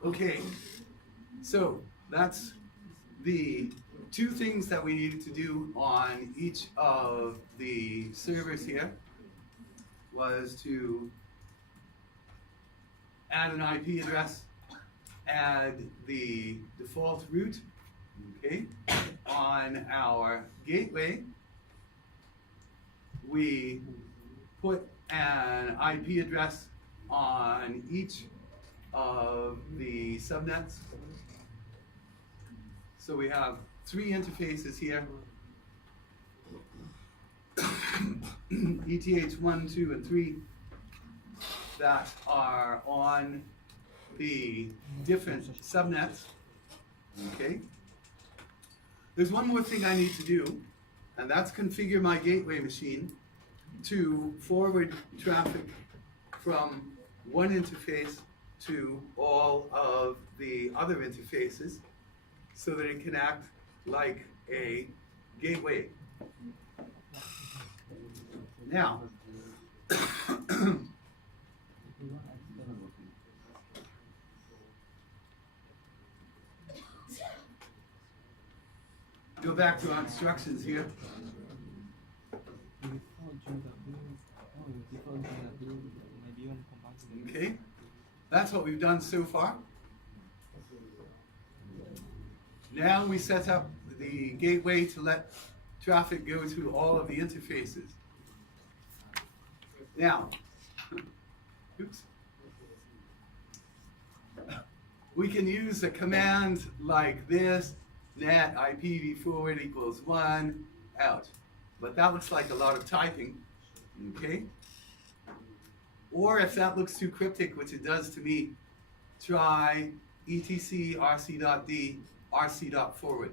Okay, so that's the two things that we needed to do on each of the servers here, was to add an IP address, add the default root, okay? On our gateway, we put an IP address on each of the subnets. So we have 3 interfaces here. ETH 1, 2, and 3 that are on the different subnets. Okay. There's one more thing I need to do, and that's configure my gateway machine to forward traffic from one interface to all of the other interfaces so that it can act like a gateway. Now, go back to our instructions here. Okay, that's what we've done so far. Now we set up the gateway to let traffic go to all of the interfaces. Now, oops. We can use a command like this, net IPv forward equals 1, out. But that looks like a lot of typing, okay? Or if that looks too cryptic, which it does to me, try etc rc.d rc.forward.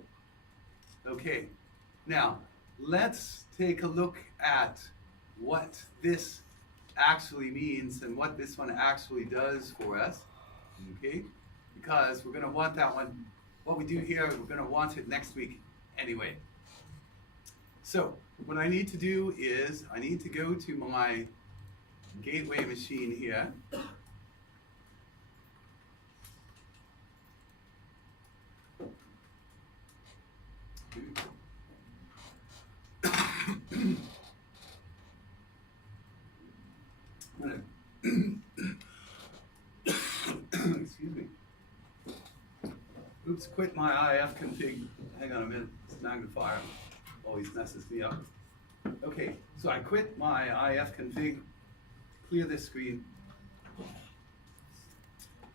Okay, now let's take a look at what this actually means and what this one actually does for us, okay? Because we're going to want that one, what we do here, we're going to want it next week anyway. So what I need to do is I need to go to my gateway machine here. Excuse me. Oops, quit my IF config. Hang on a minute, this magnifier always messes me up. Okay, so I quit my IF config, clear this screen.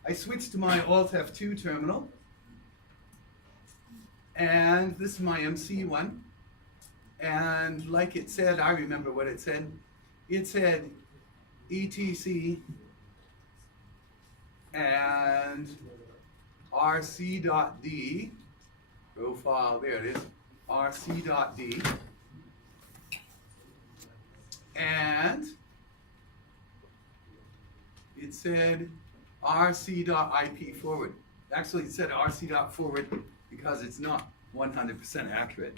I switched to my Alt F2 terminal, and this is my MC one. And like it said, I remember what it said. It said etc and rc.d, profile, there it is, rc.d, and it said rc.ip forward. Actually, it said rc.forward because it's not 100% accurate.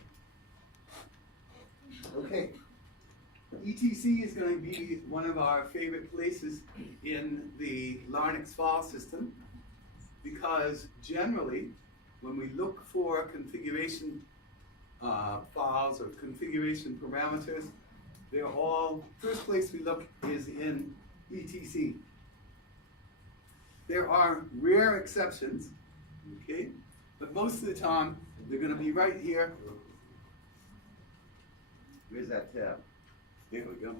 Okay. ETC is going to be one of our favorite places in the Linux file system because generally when we look for configuration files or configuration parameters, they're all, first place we look is in ETC. There are rare exceptions, okay, but most of the time they're going to be right here. Where's that tab? There we go.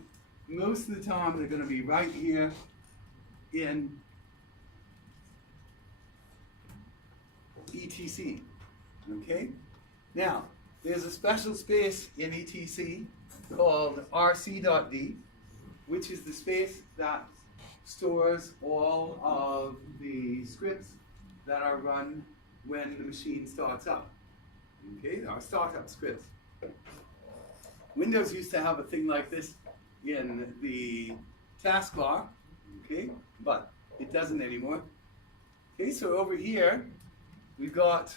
Most of the time they're going to be right here in ETC, okay? Now, there's a special space in ETC called rc.d, which is the space that stores all of the scripts that are run when the machine starts up, okay? Our startup scripts. Windows used to have a thing like this in the taskbar, okay, but it doesn't anymore. Okay, so over here, we've got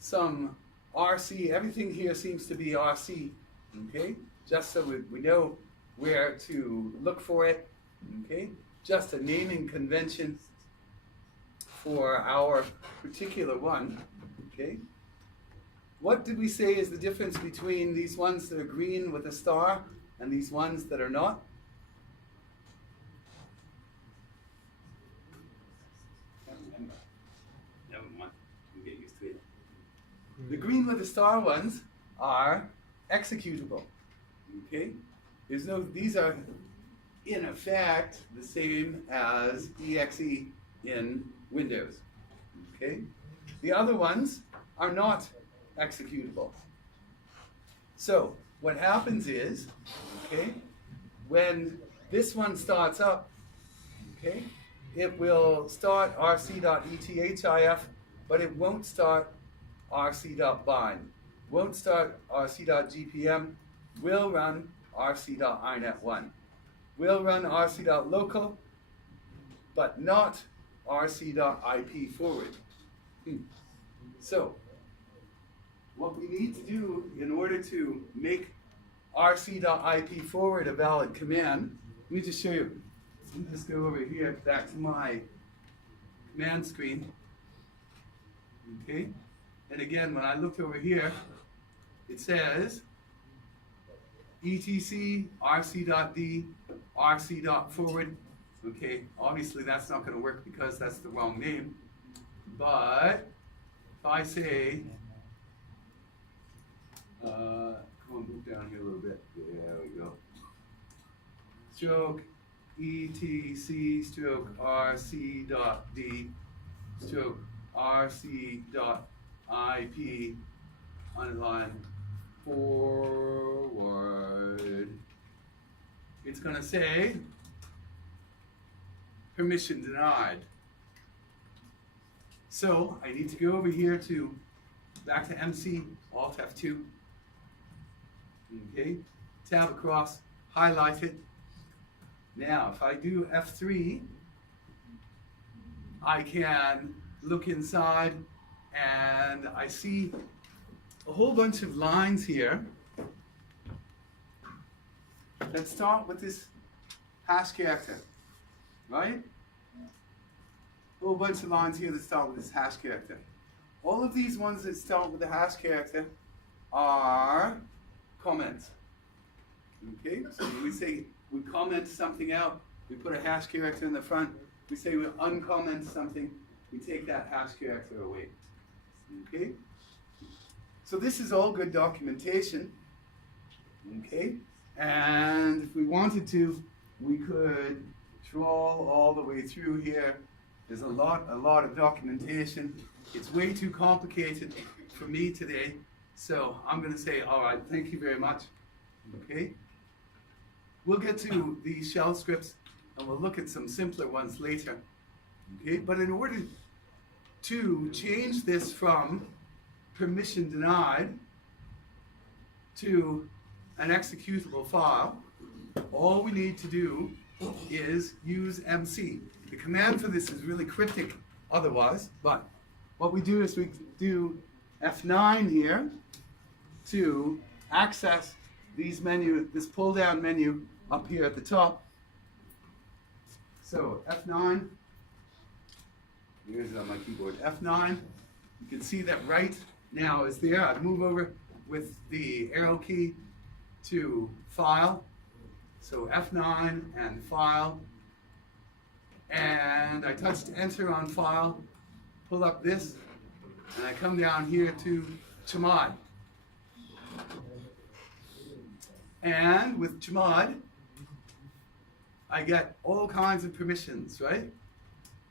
some RC, everything here seems to be RC, okay, just so we know where to look for it, okay, just a naming convention for our particular one, okay. What did we say is the difference between these ones that are green with a star and these ones that are not? Can't remember. Never mind. We'll get used to it. The green with the star ones are executable. Okay? There's no, these are in effect the same as exe in Windows. Okay? The other ones are not executable. So what happens is, okay, when this one starts up, okay, it will start rc.ethif, but it won't start rc.bind, won't start rc.gpm, will run rc.inet1, will run rc.local, but not rc.ip forward. So what we need to do in order to make rc.ip forward a valid command, let me just show you. Let me just go over here back to my command screen. Okay? And again, when I looked over here, it says etc rc.d rc.forward. Okay, obviously that's not going to work because that's the wrong name. But if I say come on, move down here a little bit. There we go. Stroke etc stroke rc.d stroke rc.ip underline forward. It's going to say permission denied. So I need to go over here to back to MC, Alt F2. Okay, tab across, highlight it. Now, if I do F3, I can look inside and I see a whole bunch of lines here. Let's start with this hash character, right? A whole bunch of lines here that start with this hash character. All of these ones that start with the hash character are comments. Okay, so when we say we comment something out, we put a hash character in the front. We say we uncomment something, we take that hash character away. Okay? So this is all good documentation. Okay? And if we wanted to, we could trawl all the way through here. There's a lot of documentation. It's way too complicated for me today. So I'm going to say, all right, thank you very much. Okay? We'll get to the shell scripts and we'll look at some simpler ones later. Okay? But in order to change this from permission denied to an executable file, all we need to do is use MC. The command for this is really cryptic otherwise, but what we do is we do F9 here to access these menu, this pull down menu up here at the top. So F9, here's it on my keyboard, F9. You can see that right now is there. I move over with the arrow key to File. So F9 and File. And I touched Enter on File, pull up this, and I come down here to Chmod. And with Chmod, I get all kinds of permissions, right?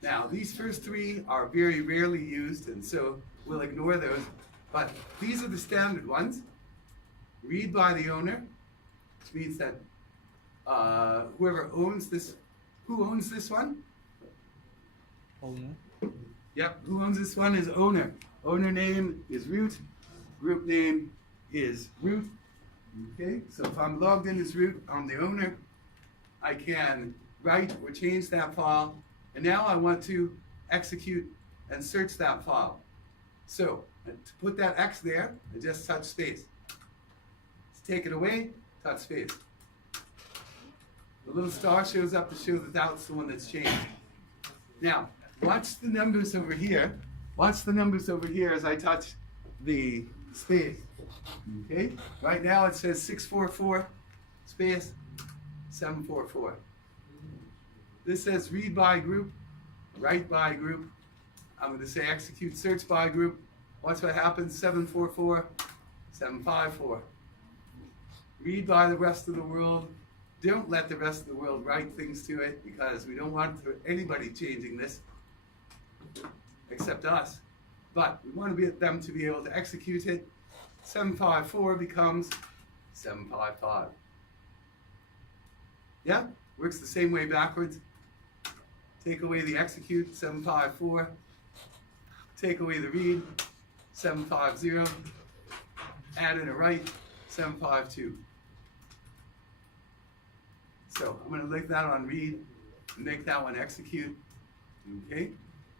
Now, these first three are very rarely used, and so we'll ignore those. But these are the standard ones. Read by the owner, which means that whoever owns this, who owns this one? Owner. Yep, who owns this one is owner. Owner name is root, group name is root. Okay, so if I'm logged in as root, I'm the owner. I can write or change that file, and now I want to execute and search that file. So to put that X there, I just touch space. To take it away, touch space. The little star shows up to show that that's the one that's changed. Now, watch the numbers over here. Watch the numbers over here as I touch the space. Okay? Right now it says 644 space 744. This says read by group, write by group. I'm going to say execute search by group. Watch what happens, 744, 754. Read by the rest of the world. Don't let the rest of the world write things to it because we don't want anybody changing this except us. But we want them to be able to execute it. 754 becomes 755. Yeah, works the same way backwards. Take away the execute, 754. Take away the read, 750. Add in a write, 752. So I'm going to link that on read and make that one execute. Okay?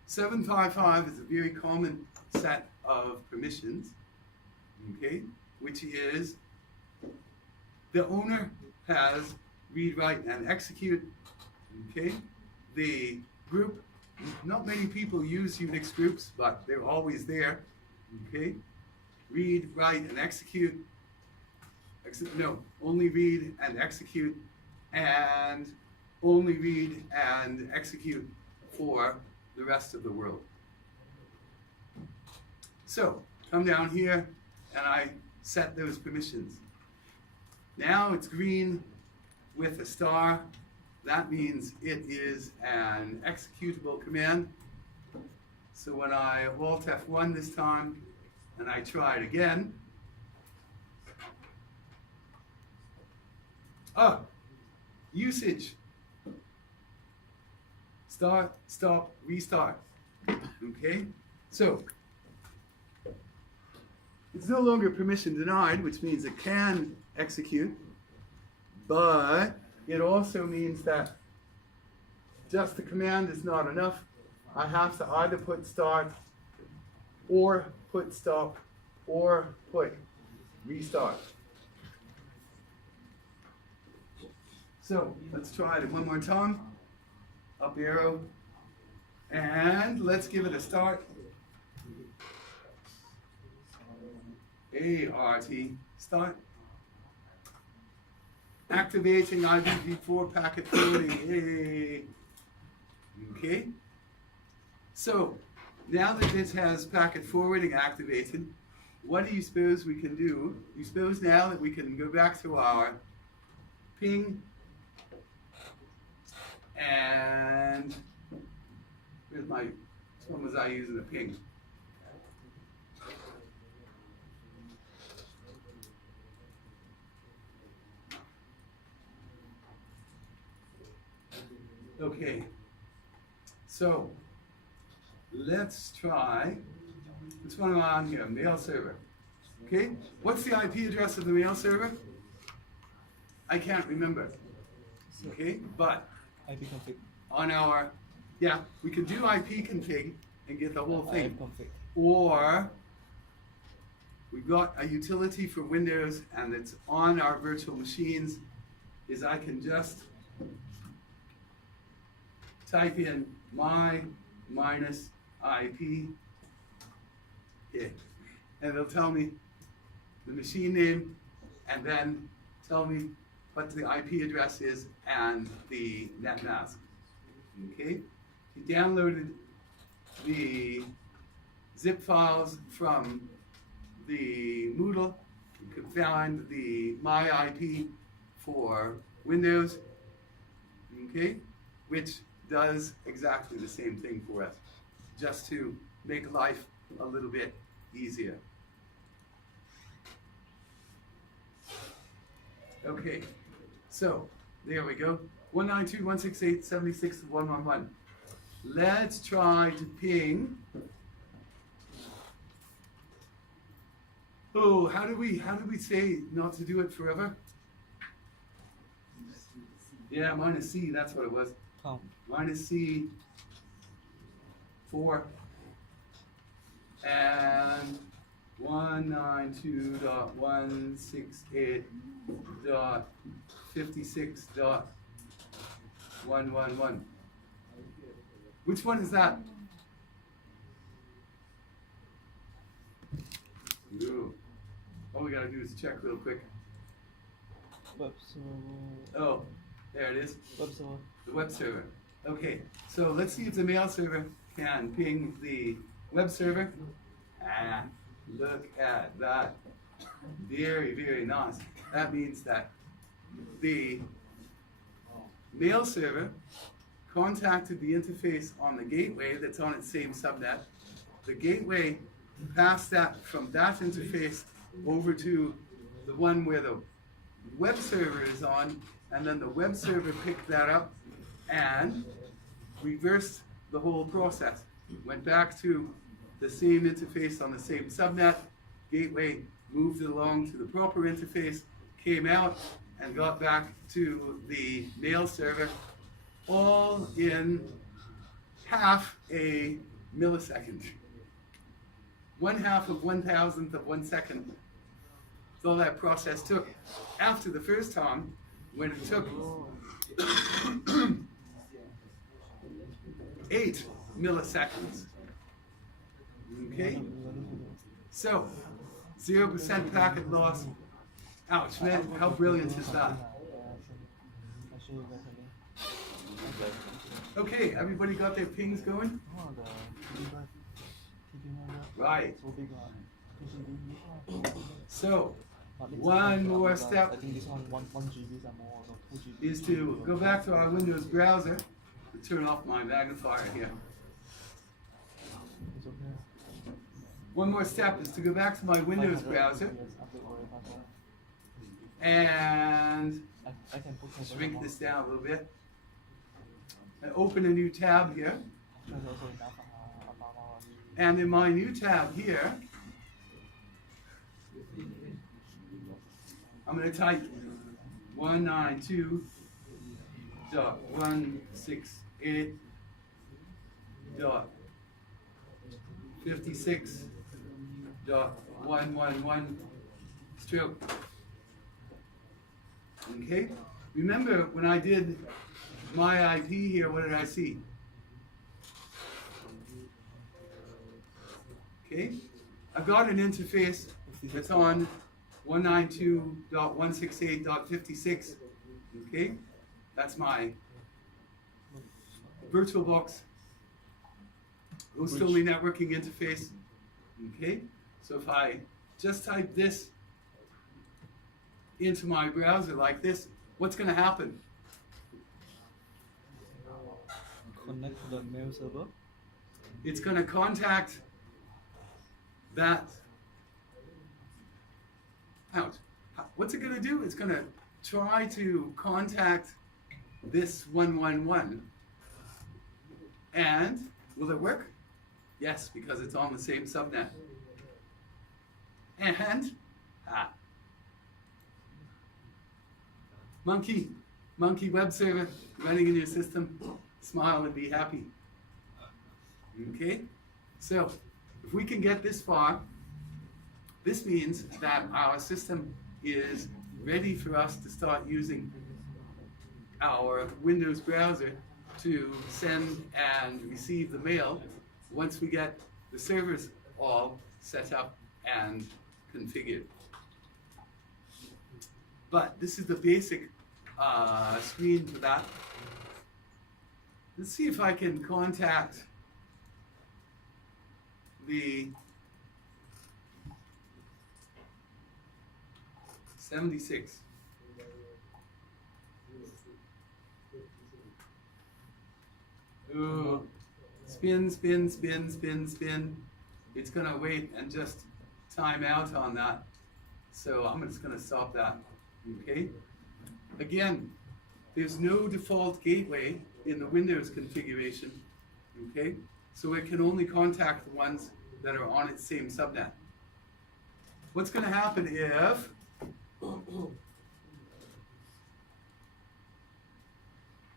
755 is a very common set of permissions. Okay? Which is the owner has read, write, and execute. Okay? The group, not many people use Unix groups, but they're always there. Okay? Read, write, and execute. Only read and execute. And only read and execute for the rest of the world. So, come down here and I set those permissions. Now it's green with a star. That means it is an executable command. So when I Alt F1 this time and I try it again, usage. Start, stop, restart. Okay? So, it's no longer permission denied, which means it can execute, but it also means that just the command is not enough. I have to either put start, or put stop, or put restart. So let's try it one more time. Up arrow. And let's give it a start. ART, start. Activating IPv4 packet forwarding. Okay. So now that this has packet forwarding activated, what do you suppose we can do? You suppose now that we can go back to our ping and where's my, which one was I using a ping? Okay, so let's try, which one am I on here? Mail server. Okay, what's the IP address of the mail server? I can't remember. Okay, but IP config. on our, yeah, we can do IP config, and get the whole I thing. am perfect. Or we got a utility for Windows and it's on our virtual machines, is I can just type in my minus IP, yeah, and it'll tell me the machine name and then tell me what the IP address is and the net mask. Okay? If you downloaded the zip files from the Moodle, you could find the my IP for Windows, okay, which does exactly the same thing for us, just to make life a little bit easier. Okay, so there we go. 192.168.76.111. Let's try to ping. Oh, how do we say not to do it forever? Yeah, minus C, that's what it was. Count. Minus C 4 and 192.168.56.111. Which one is that? Ooh. All we gotta do is check real quick. Web server. Oh, there it is. Web server. The web server. Okay, so let's see if the mail server can ping the web server. Ah, look at that. Very, very nice. That means that the mail server contacted the interface on the gateway that's on its same subnet. The gateway passed that from that interface over to the one where the web server is on, and then the web server picked that up and reversed the whole process. Went back to the same interface on the same subnet, gateway moved it along to the proper interface, came out and got back to the mail server, all in half a millisecond. 1/2 of 1,000th of 1 second. That's all that process took. After the first time, when it took 8 milliseconds. Okay? So, 0% packet loss. Ouch, man, how brilliant is that? I'll show you guys again. Okay, everybody got their pings going? Oh, the TV drive. TV drive. Right. So big one. PCB. So, But it's one like, more I step think this one 1 GB or more, so 2 GB. is to go back to our Windows browser, to turn off my magnifier here. It's okay. One more step is to go back to my Windows 500 browser FPS update already password. and I can put shrink this down a little bit. And open a new tab here. There's also enough about And in my new tab here, I'm going to type 192.168.56.111 stroke. Okay? Remember when I did my IP here, what did I see? Okay? I've got an interface that's on 192.168.56. Okay? That's my VirtualBox host-only networking interface. Okay? So if I just type this into my browser like this, what's going to happen? connect to the mail server. It's going to contact that. What's it going to do? It's going to try to contact this 111. And will it work? Yes, because it's on the same subnet. And monkey web server running in your system. Smile and be happy. Okay? So if we can get this far, this means that our system is ready for us to start using our Windows browser to send and receive the mail once we get the servers all set up and configured. But this is the basic screen for that. Let's see if I can contact the 76. Ooh, spin, spin, spin, spin, spin. It's gonna wait and just time out on that. So I'm just gonna stop that, okay? Again, there's no default gateway in the Windows configuration, okay? So it can only contact the ones that are on its same subnet. What's gonna happen if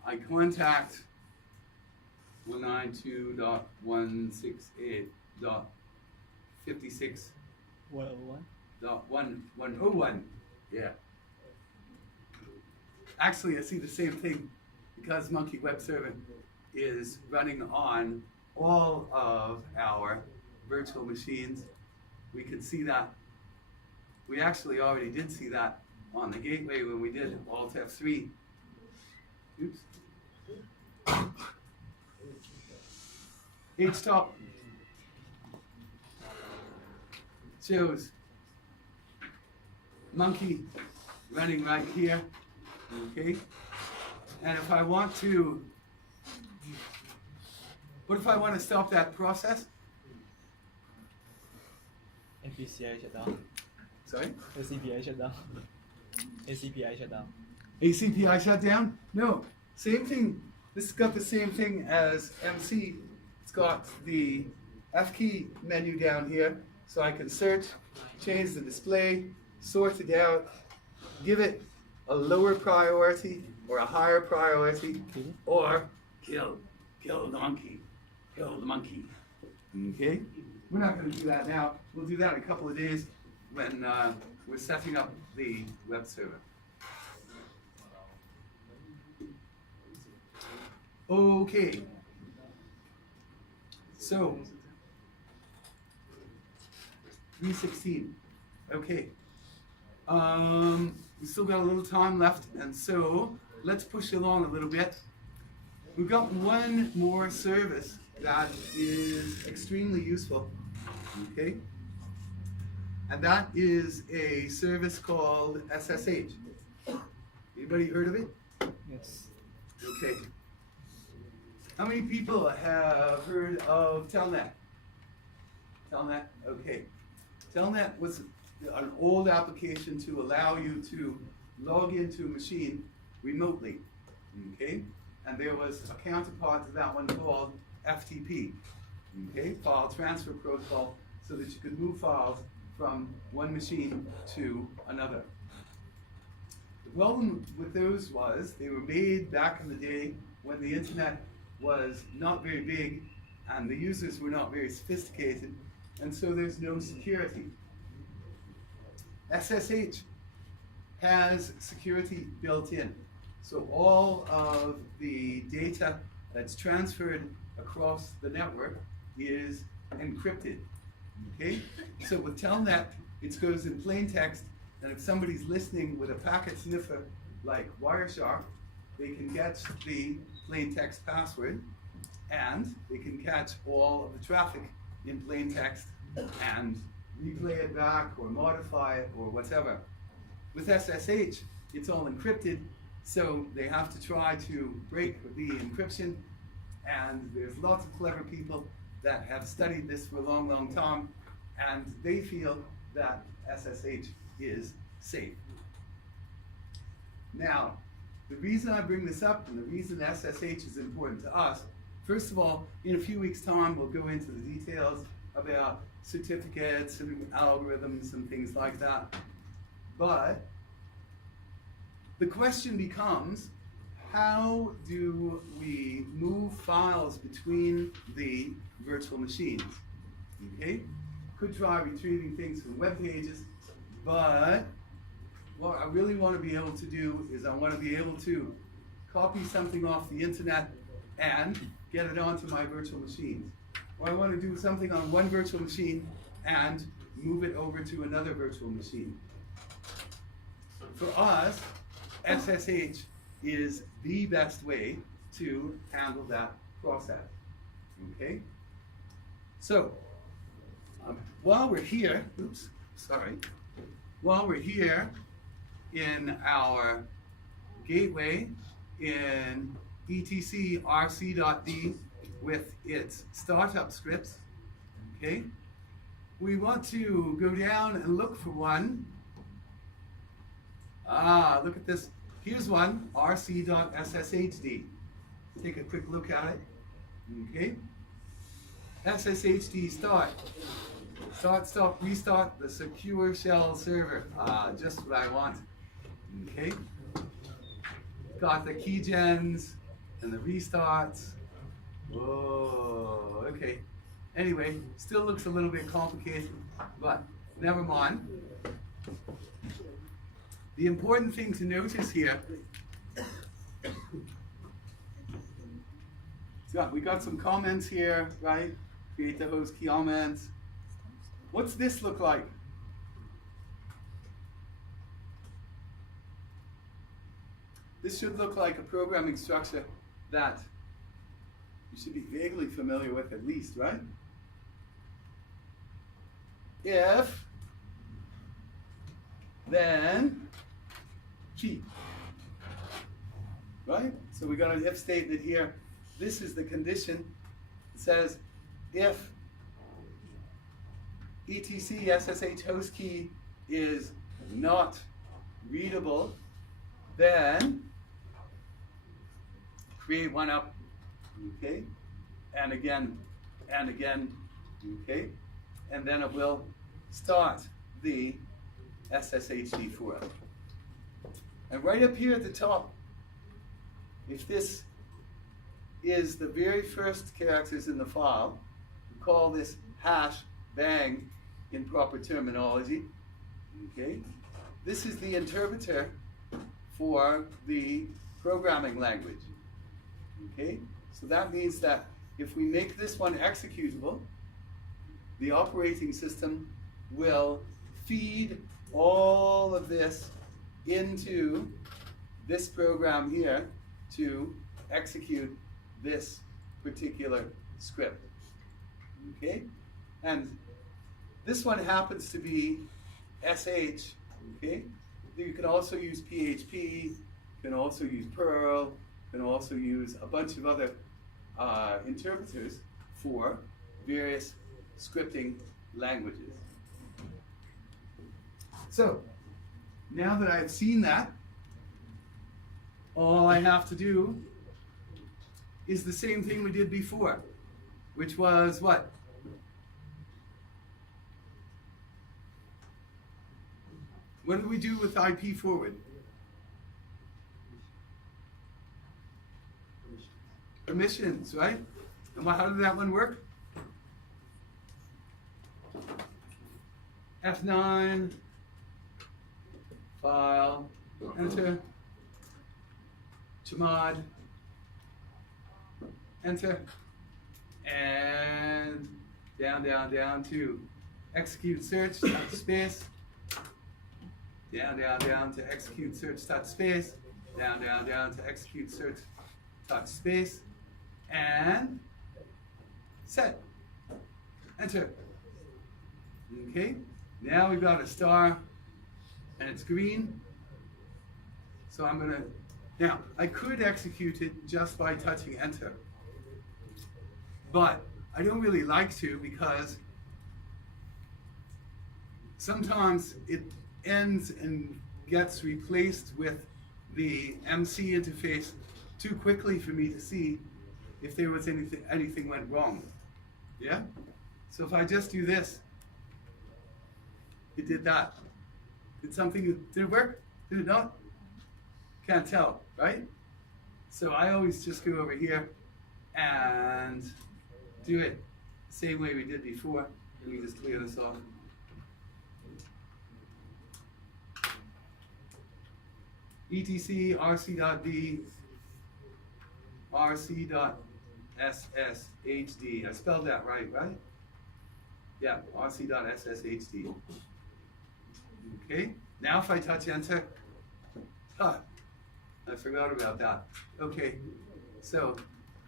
I contact 192.168.56 101. 101. Yeah. Actually, I see the same thing because Monkey Web Server is running on all of our virtual machines. We can see that. We actually already did see that on the gateway when we did Alt F3. Oops. H-top shows Monkey running right here, okay? And if I want to, what if I want to stop that process? NPCI shut down. Sorry? ACPI shut down. ACPI shut down. ACPI shut down? No, same thing. This has got the same thing as MC. It's got the F key menu down here, so I can search, change the display, sort it out, give it a lower priority or a higher priority, or kill the monkey, kill the monkey. Okay? We're not going to do that now. We'll do that in a couple of days when we're setting up the web server. Okay. So, 316. Okay. We still got a little time left, and so let's push along a little bit. We've got one more service that is extremely useful. Okay. And that is a service called SSH. Anybody heard of it? Yes. Okay. How many people have heard of Telnet? Telnet, okay. Telnet was an old application to allow you to log into a machine remotely, okay? And there was a counterpart to that one called FTP, okay? File Transfer Protocol, so that you could move files from one machine to another. The problem with those was they were made back in the day when the internet was not very big and the users were not very sophisticated, and so there's no security. SSH has security built in. So all of the data that's transferred across the network is encrypted. Okay? So with Telnet, it goes in plain text, and if somebody's listening with a packet sniffer like Wireshark, they can get the plain text password, and they can catch all of the traffic in plain text and replay it back or modify it or whatever. With SSH, it's all encrypted, so they have to try to break the encryption, and there's lots of clever people that have studied this for a long, long time, and they feel that SSH is safe. Now, the reason I bring this up and the reason SSH is important to us, first of all, in a few weeks' time, we'll go into the details about certificates and algorithms and things like that. But the question becomes, how do we move files between the virtual machines? Okay? Could try retrieving things from web pages, but what I really want to be able to do is I want to be able to copy something off the internet and get it onto my virtual machines. Or I want to do something on one virtual machine and move it over to another virtual machine. For us, SSH is the best way to handle that process. Okay? So, while we're here, while we're here in our gateway in etc rc.d with its startup scripts, okay, we want to go down and look for one. Look at this. Here's one, rc.sshd. Take a quick look at it. Okay. SSHD start. Start, stop, restart the secure shell server. Just what I want. Okay. Got the keygens and the restarts. Whoa, okay. Anyway, still looks a little bit complicated, but never mind. The important thing to notice here, we got some comments here, right? Create the host comments. What's this look like? This should look like a programming structure that you should be vaguely familiar with at least, right? If, then, key. Right? So we got an if statement here. This is the condition. It says if etc SSH host key is not readable, then create one up, okay? And again, okay? And then it will start the SSHD for it. And right up here at the top, if this is the very first characters in the file, we call this hash bang in proper terminology, okay? This is the interpreter for the programming language, okay? So that means that if we make this one executable, the operating system will feed all of this into this program here to execute this particular script, okay? And this one happens to be SH, okay? You can also use PHP, you can also use Perl, you can also use a bunch of other interpreters for various scripting languages. So, now that I've seen that, all I have to do is the same thing we did before, which was what? What did we do with IP forward? Permissions, right? And how did that one work? F9, file, enter, chmod, enter, and down to execute search, space, down to execute search, space, down to execute search, space, and set, enter. Okay, now we've got a star and it's green. So I'm gonna, now I could execute it just by touching enter, but I don't really like to because sometimes it ends and gets replaced with the MC interface too quickly for me to see if there was anything went wrong. Yeah? So if I just do this, it did that. Did it work? Did it not? Can't tell, right? So I always just go over here and do it the same way we did before. Let me just clear this off. etc rc.d rc.sshd. I spelled that right? Yeah, rc.sshd. Okay, now if I touch enter, I forgot about that. Okay, so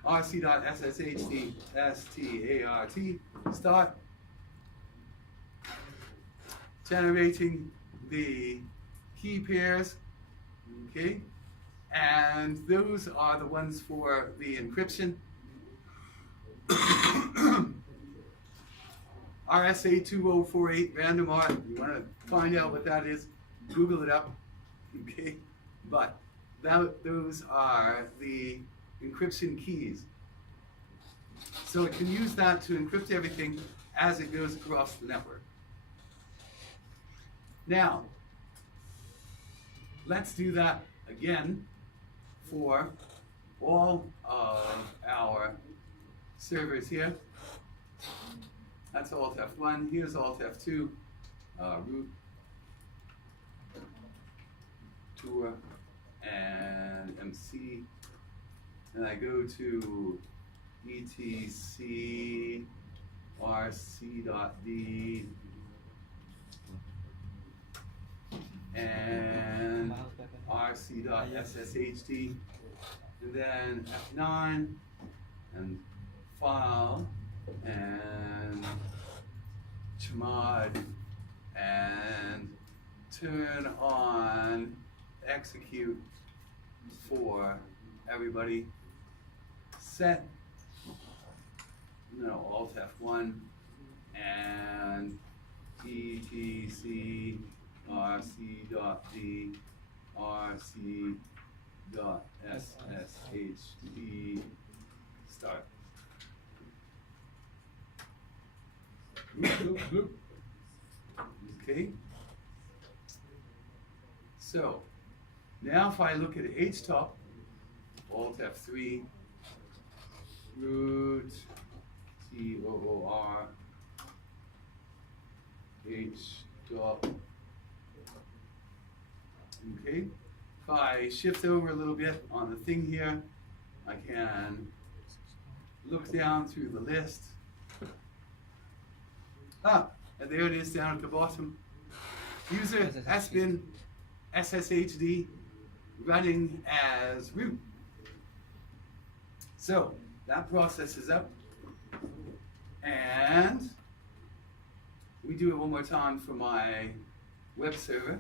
rc.sshd start generating the key pairs. Okay, and those are the ones for the encryption. RSA2048 random R. You want to find out what that is? Google it up. Okay, but those are the encryption keys. So it can use that to encrypt everything as it goes across the network. Now, let's do that again for all of our servers here. That's Alt F1. Here's Alt F2. Root, tour, and MC. And I go to etc rc.d and rc.sshd, and then F9 and file and chmod and turn on execute for everybody. Set Alt F1 and etc rc.d rc.sshd start. Okay. So now if I look at htop, Alt F3, root toor htop. Okay. If I shift over a little bit on the thing here, I can look down through the list. And there it is down at the bottom. User sbin sshd running as root. So that process is up. And we do it one more time for my web server.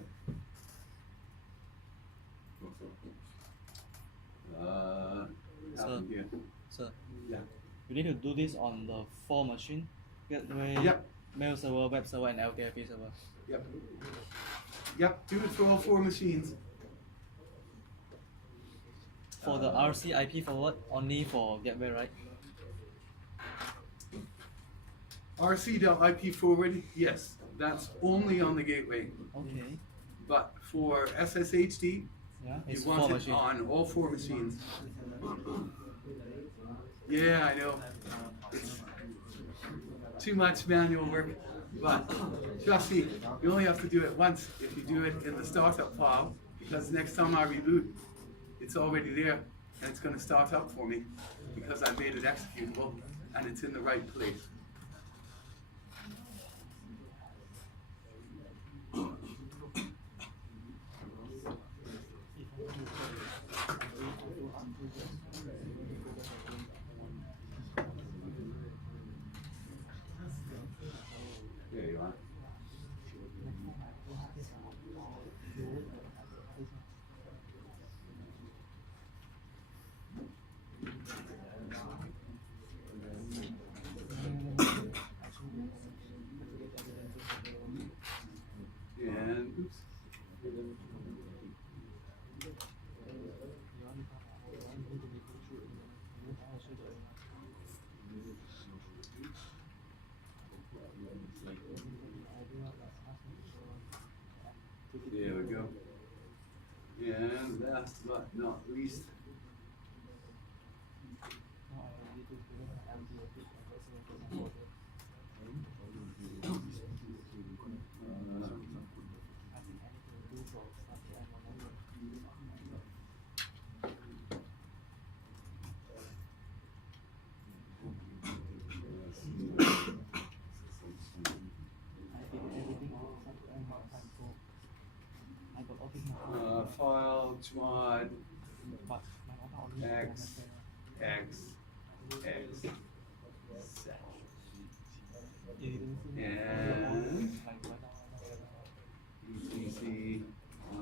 Here. Sir, Yeah. you need to do this on the 4 machine. Gateway, Yep. mail server, web server, and LKFE server. Yep. Yep. Do it for all 4 machines. For the RC IP forward, only for gateway, right? RC.IP forward, yes, that's only on the gateway. Okay. But for SSHD, Yeah, you it's want 4 it machine. on all 4 machines. Yeah, I know. It's too much manual work, but trust me, you only have to do it once if you do it in the startup file, because next time I reboot, it's already there and it's going to start up for me because I made it executable and it's in the right place. There you are. And oops. There we go. And last but not least, File chmod x set and etc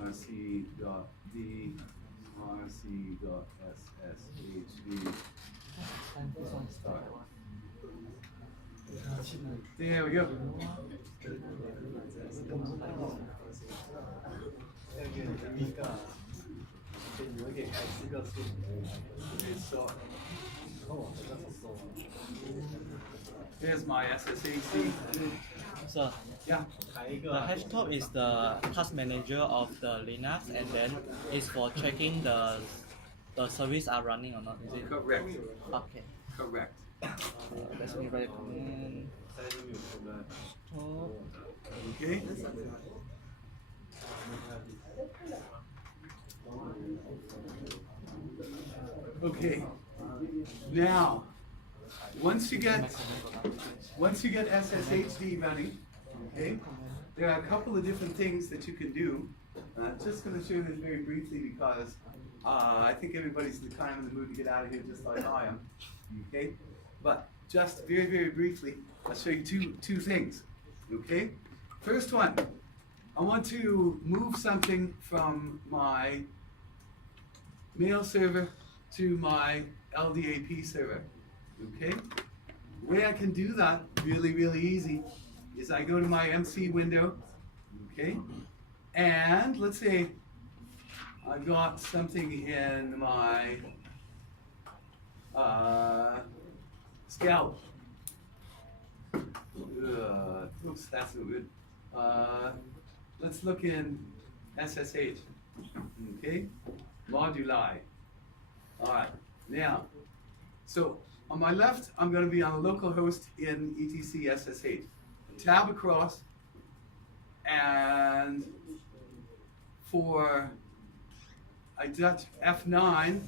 rc dot d rc dot sshd start. There we go. 第一个，你会给开4个数。Okay, so 哦，这个不错。 here's my SSHD. So Yeah. the hash code is the task manager of the Linux, and then it's for checking the service are running or not. Is it? Correct. Okay. Correct. Let me write command. Stop. Okay. Okay. Now, once you get SSHD running, okay, there are a couple of different things that you can do. Just going to show this very briefly because I think everybody's kind of in the mood to get out of here just like I am. Okay, but just very, very briefly, I'll show you two things. Okay, first one, I want to move something from my mail server to my LDAP server. Okay, the way I can do that really, really easy is I go to my MC window. Okay, and let's say I've got something in my Scout. Oops, that's no good. Let's look in SSH. Okay, moduli. All right, now, so on my left, I'm going to be on a local host in etc SSH. Tab across, and for I touch F9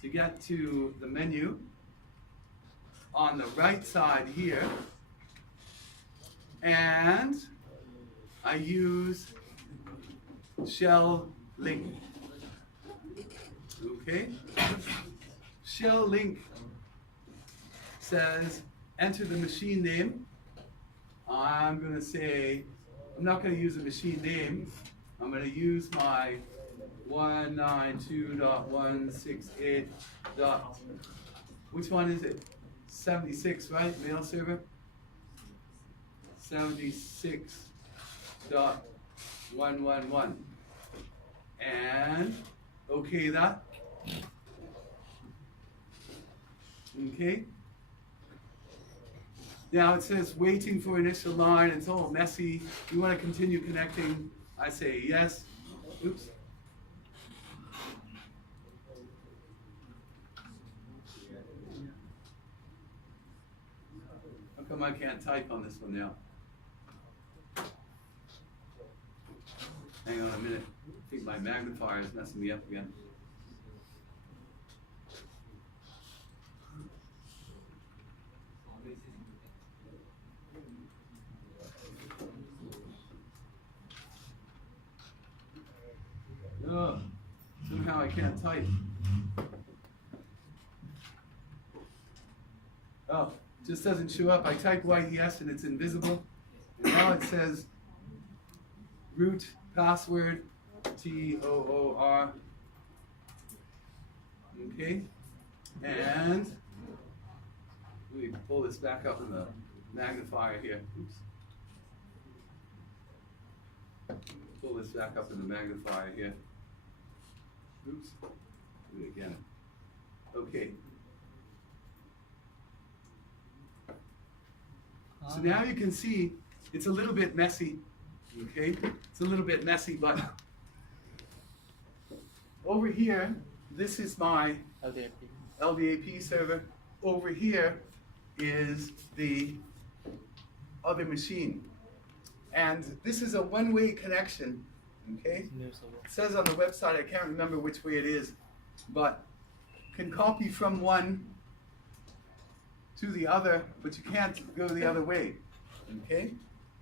to get to the menu. On the right side here, and I use shell link. Okay? Shell link says enter the machine name. I'm going to say, I'm not going to use a machine name. I'm going to use my 192.168. Which one is it? 76, right? Mail server? 76.111. And okay that. Okay. Now it says waiting for initial line. It's all messy. You want to continue connecting? I say yes. Oops. How come I can't type on this one now? Hang on a minute. I think my magnifier is messing me up again. Oh, somehow I can't type. Oh, just doesn't show up. I type YES and it's invisible. And now it says root password TOOR. Okay, and let me pull this back up in the magnifier here. Oops. Pull this back up in the magnifier here. Oops. Do it again. Okay. So now you can see it's a little bit messy. Okay? It's a little bit messy, but over here, this is my LDAP server. Over here is the other machine. And this is a one-way connection, okay? New server. It says on the website, I can't remember which way it is, but can copy from one to the other, but you can't go the other way, okay?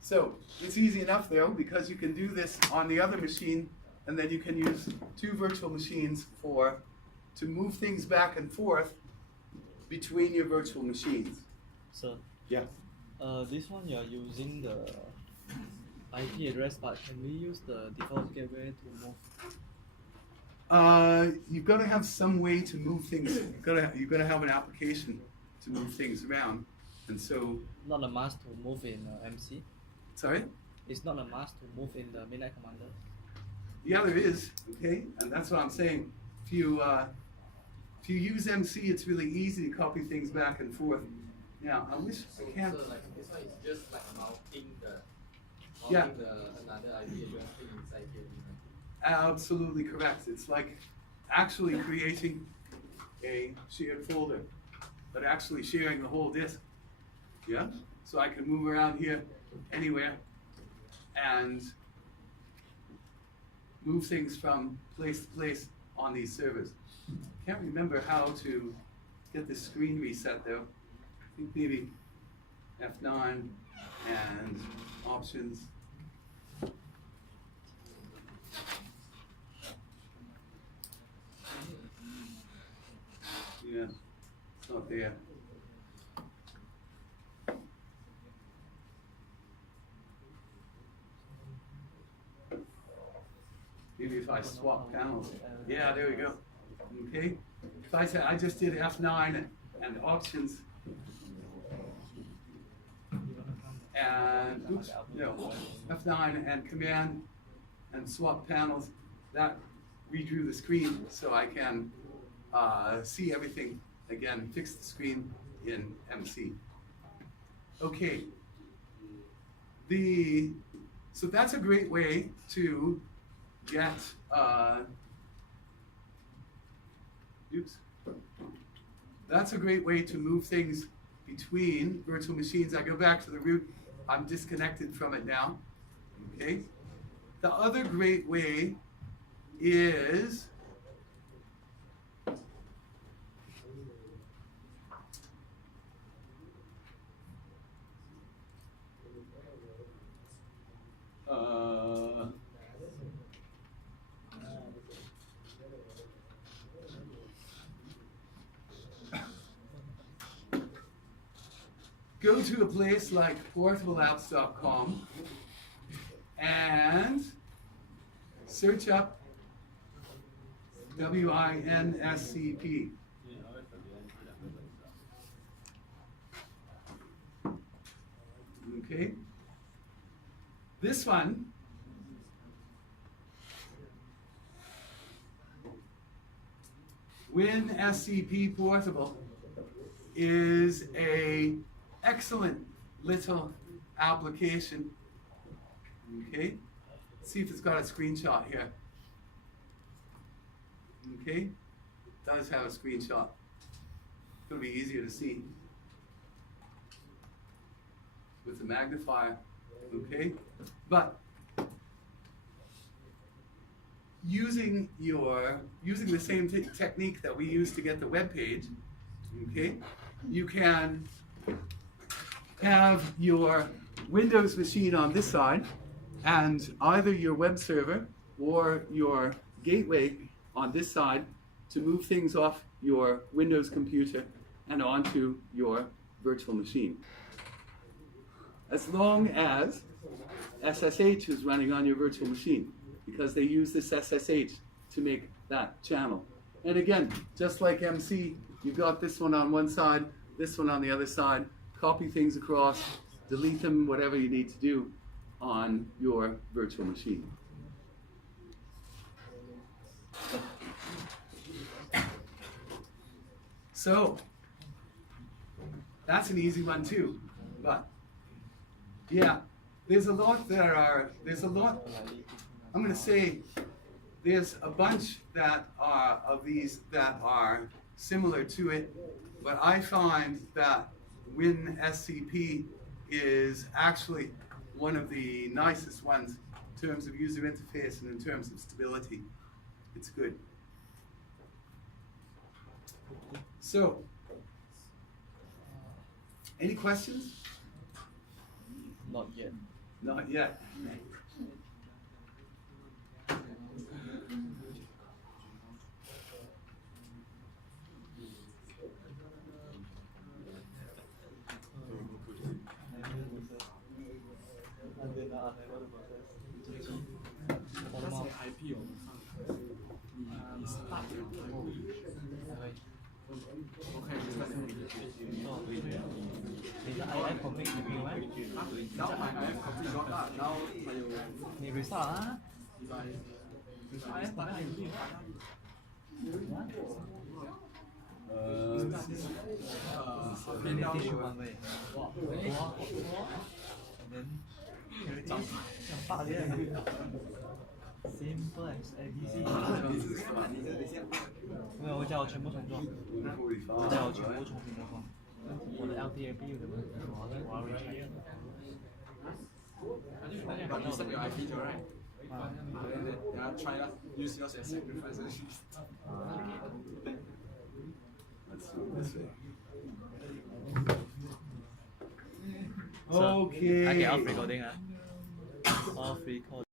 So it's easy enough though, because you can do this on the other machine, and then you can use two virtual machines to move things back and forth between your virtual machines. So, Yeah. this one you are using the IP address, but can we use the default gateway to move? You've got to have some way to move things. You've got to have an application to move things around, and so. Not a must to move in MC. Sorry. It's not a must to move in the Midnight Commander. Yeah, there is. Okay, and that's what I'm saying. If you use MC, it's really easy to copy things back and forth. Now, I wish I can't. So like this one is just like mounting Yeah. another IP address thing inside here. Absolutely correct. It's like actually creating a shared folder, but actually sharing the whole disk. Yeah? So I can move around here anywhere and move things from place to place on these servers. Can't remember how to get the screen reset though. I think maybe F9 and options. Yeah, it's not there. Maybe if I swap panels. Yeah, there we go. Okay. If I said I just did F9 and options and oops, no, F9 and command and swap panels, that redrew the screen so I can see everything again, fix the screen in MC. Okay. So that's a great way to get oops. That's a great way to move things between virtual machines. I go back to the root. I'm disconnected from it now. Okay. The other great way is go to a place like portableapps.com and search up WINSCP. Okay. This one WinSCP Portable is a excellent little application. Okay, let's see if it's got a screenshot here. Okay, it does have a screenshot. It's going to be easier to see with the magnifier. Okay, but using the same technique that we use to get the web page, okay, you can have your Windows machine on this side and either your web server or your gateway on this side to move things off your Windows computer and onto your virtual machine. As long as SSH is running on your virtual machine, because they use this SSH to make that channel. And again, just like MC, you've got this one on one side, this one on the other side, copy things across, delete them, whatever you need to do on your virtual machine. So, that's an easy one too, but yeah, there's a lot, I'm going to say there's a bunch that are of these that are similar to it, but I find that WinSCP is actually one of the nicest ones in terms of user interface and in terms of stability. It's good. So, any questions? Not yet. Not yet. IP 你 start 了 OK 你的 IF config 有没有咩？ now my IF complete got 啦 now 还有你 restart 啊？ IF 打开有地方变掉了喂，哇，and then 讲大点 ，simple as ABC。没有，我叫我全部重做，我叫我全部重新的放。我的 LTAB 有点问题，我要 recheck。But you set your IP to right? Yeah, try that. Use yours as sacrifice. So, Okay. I get off recording, off recording.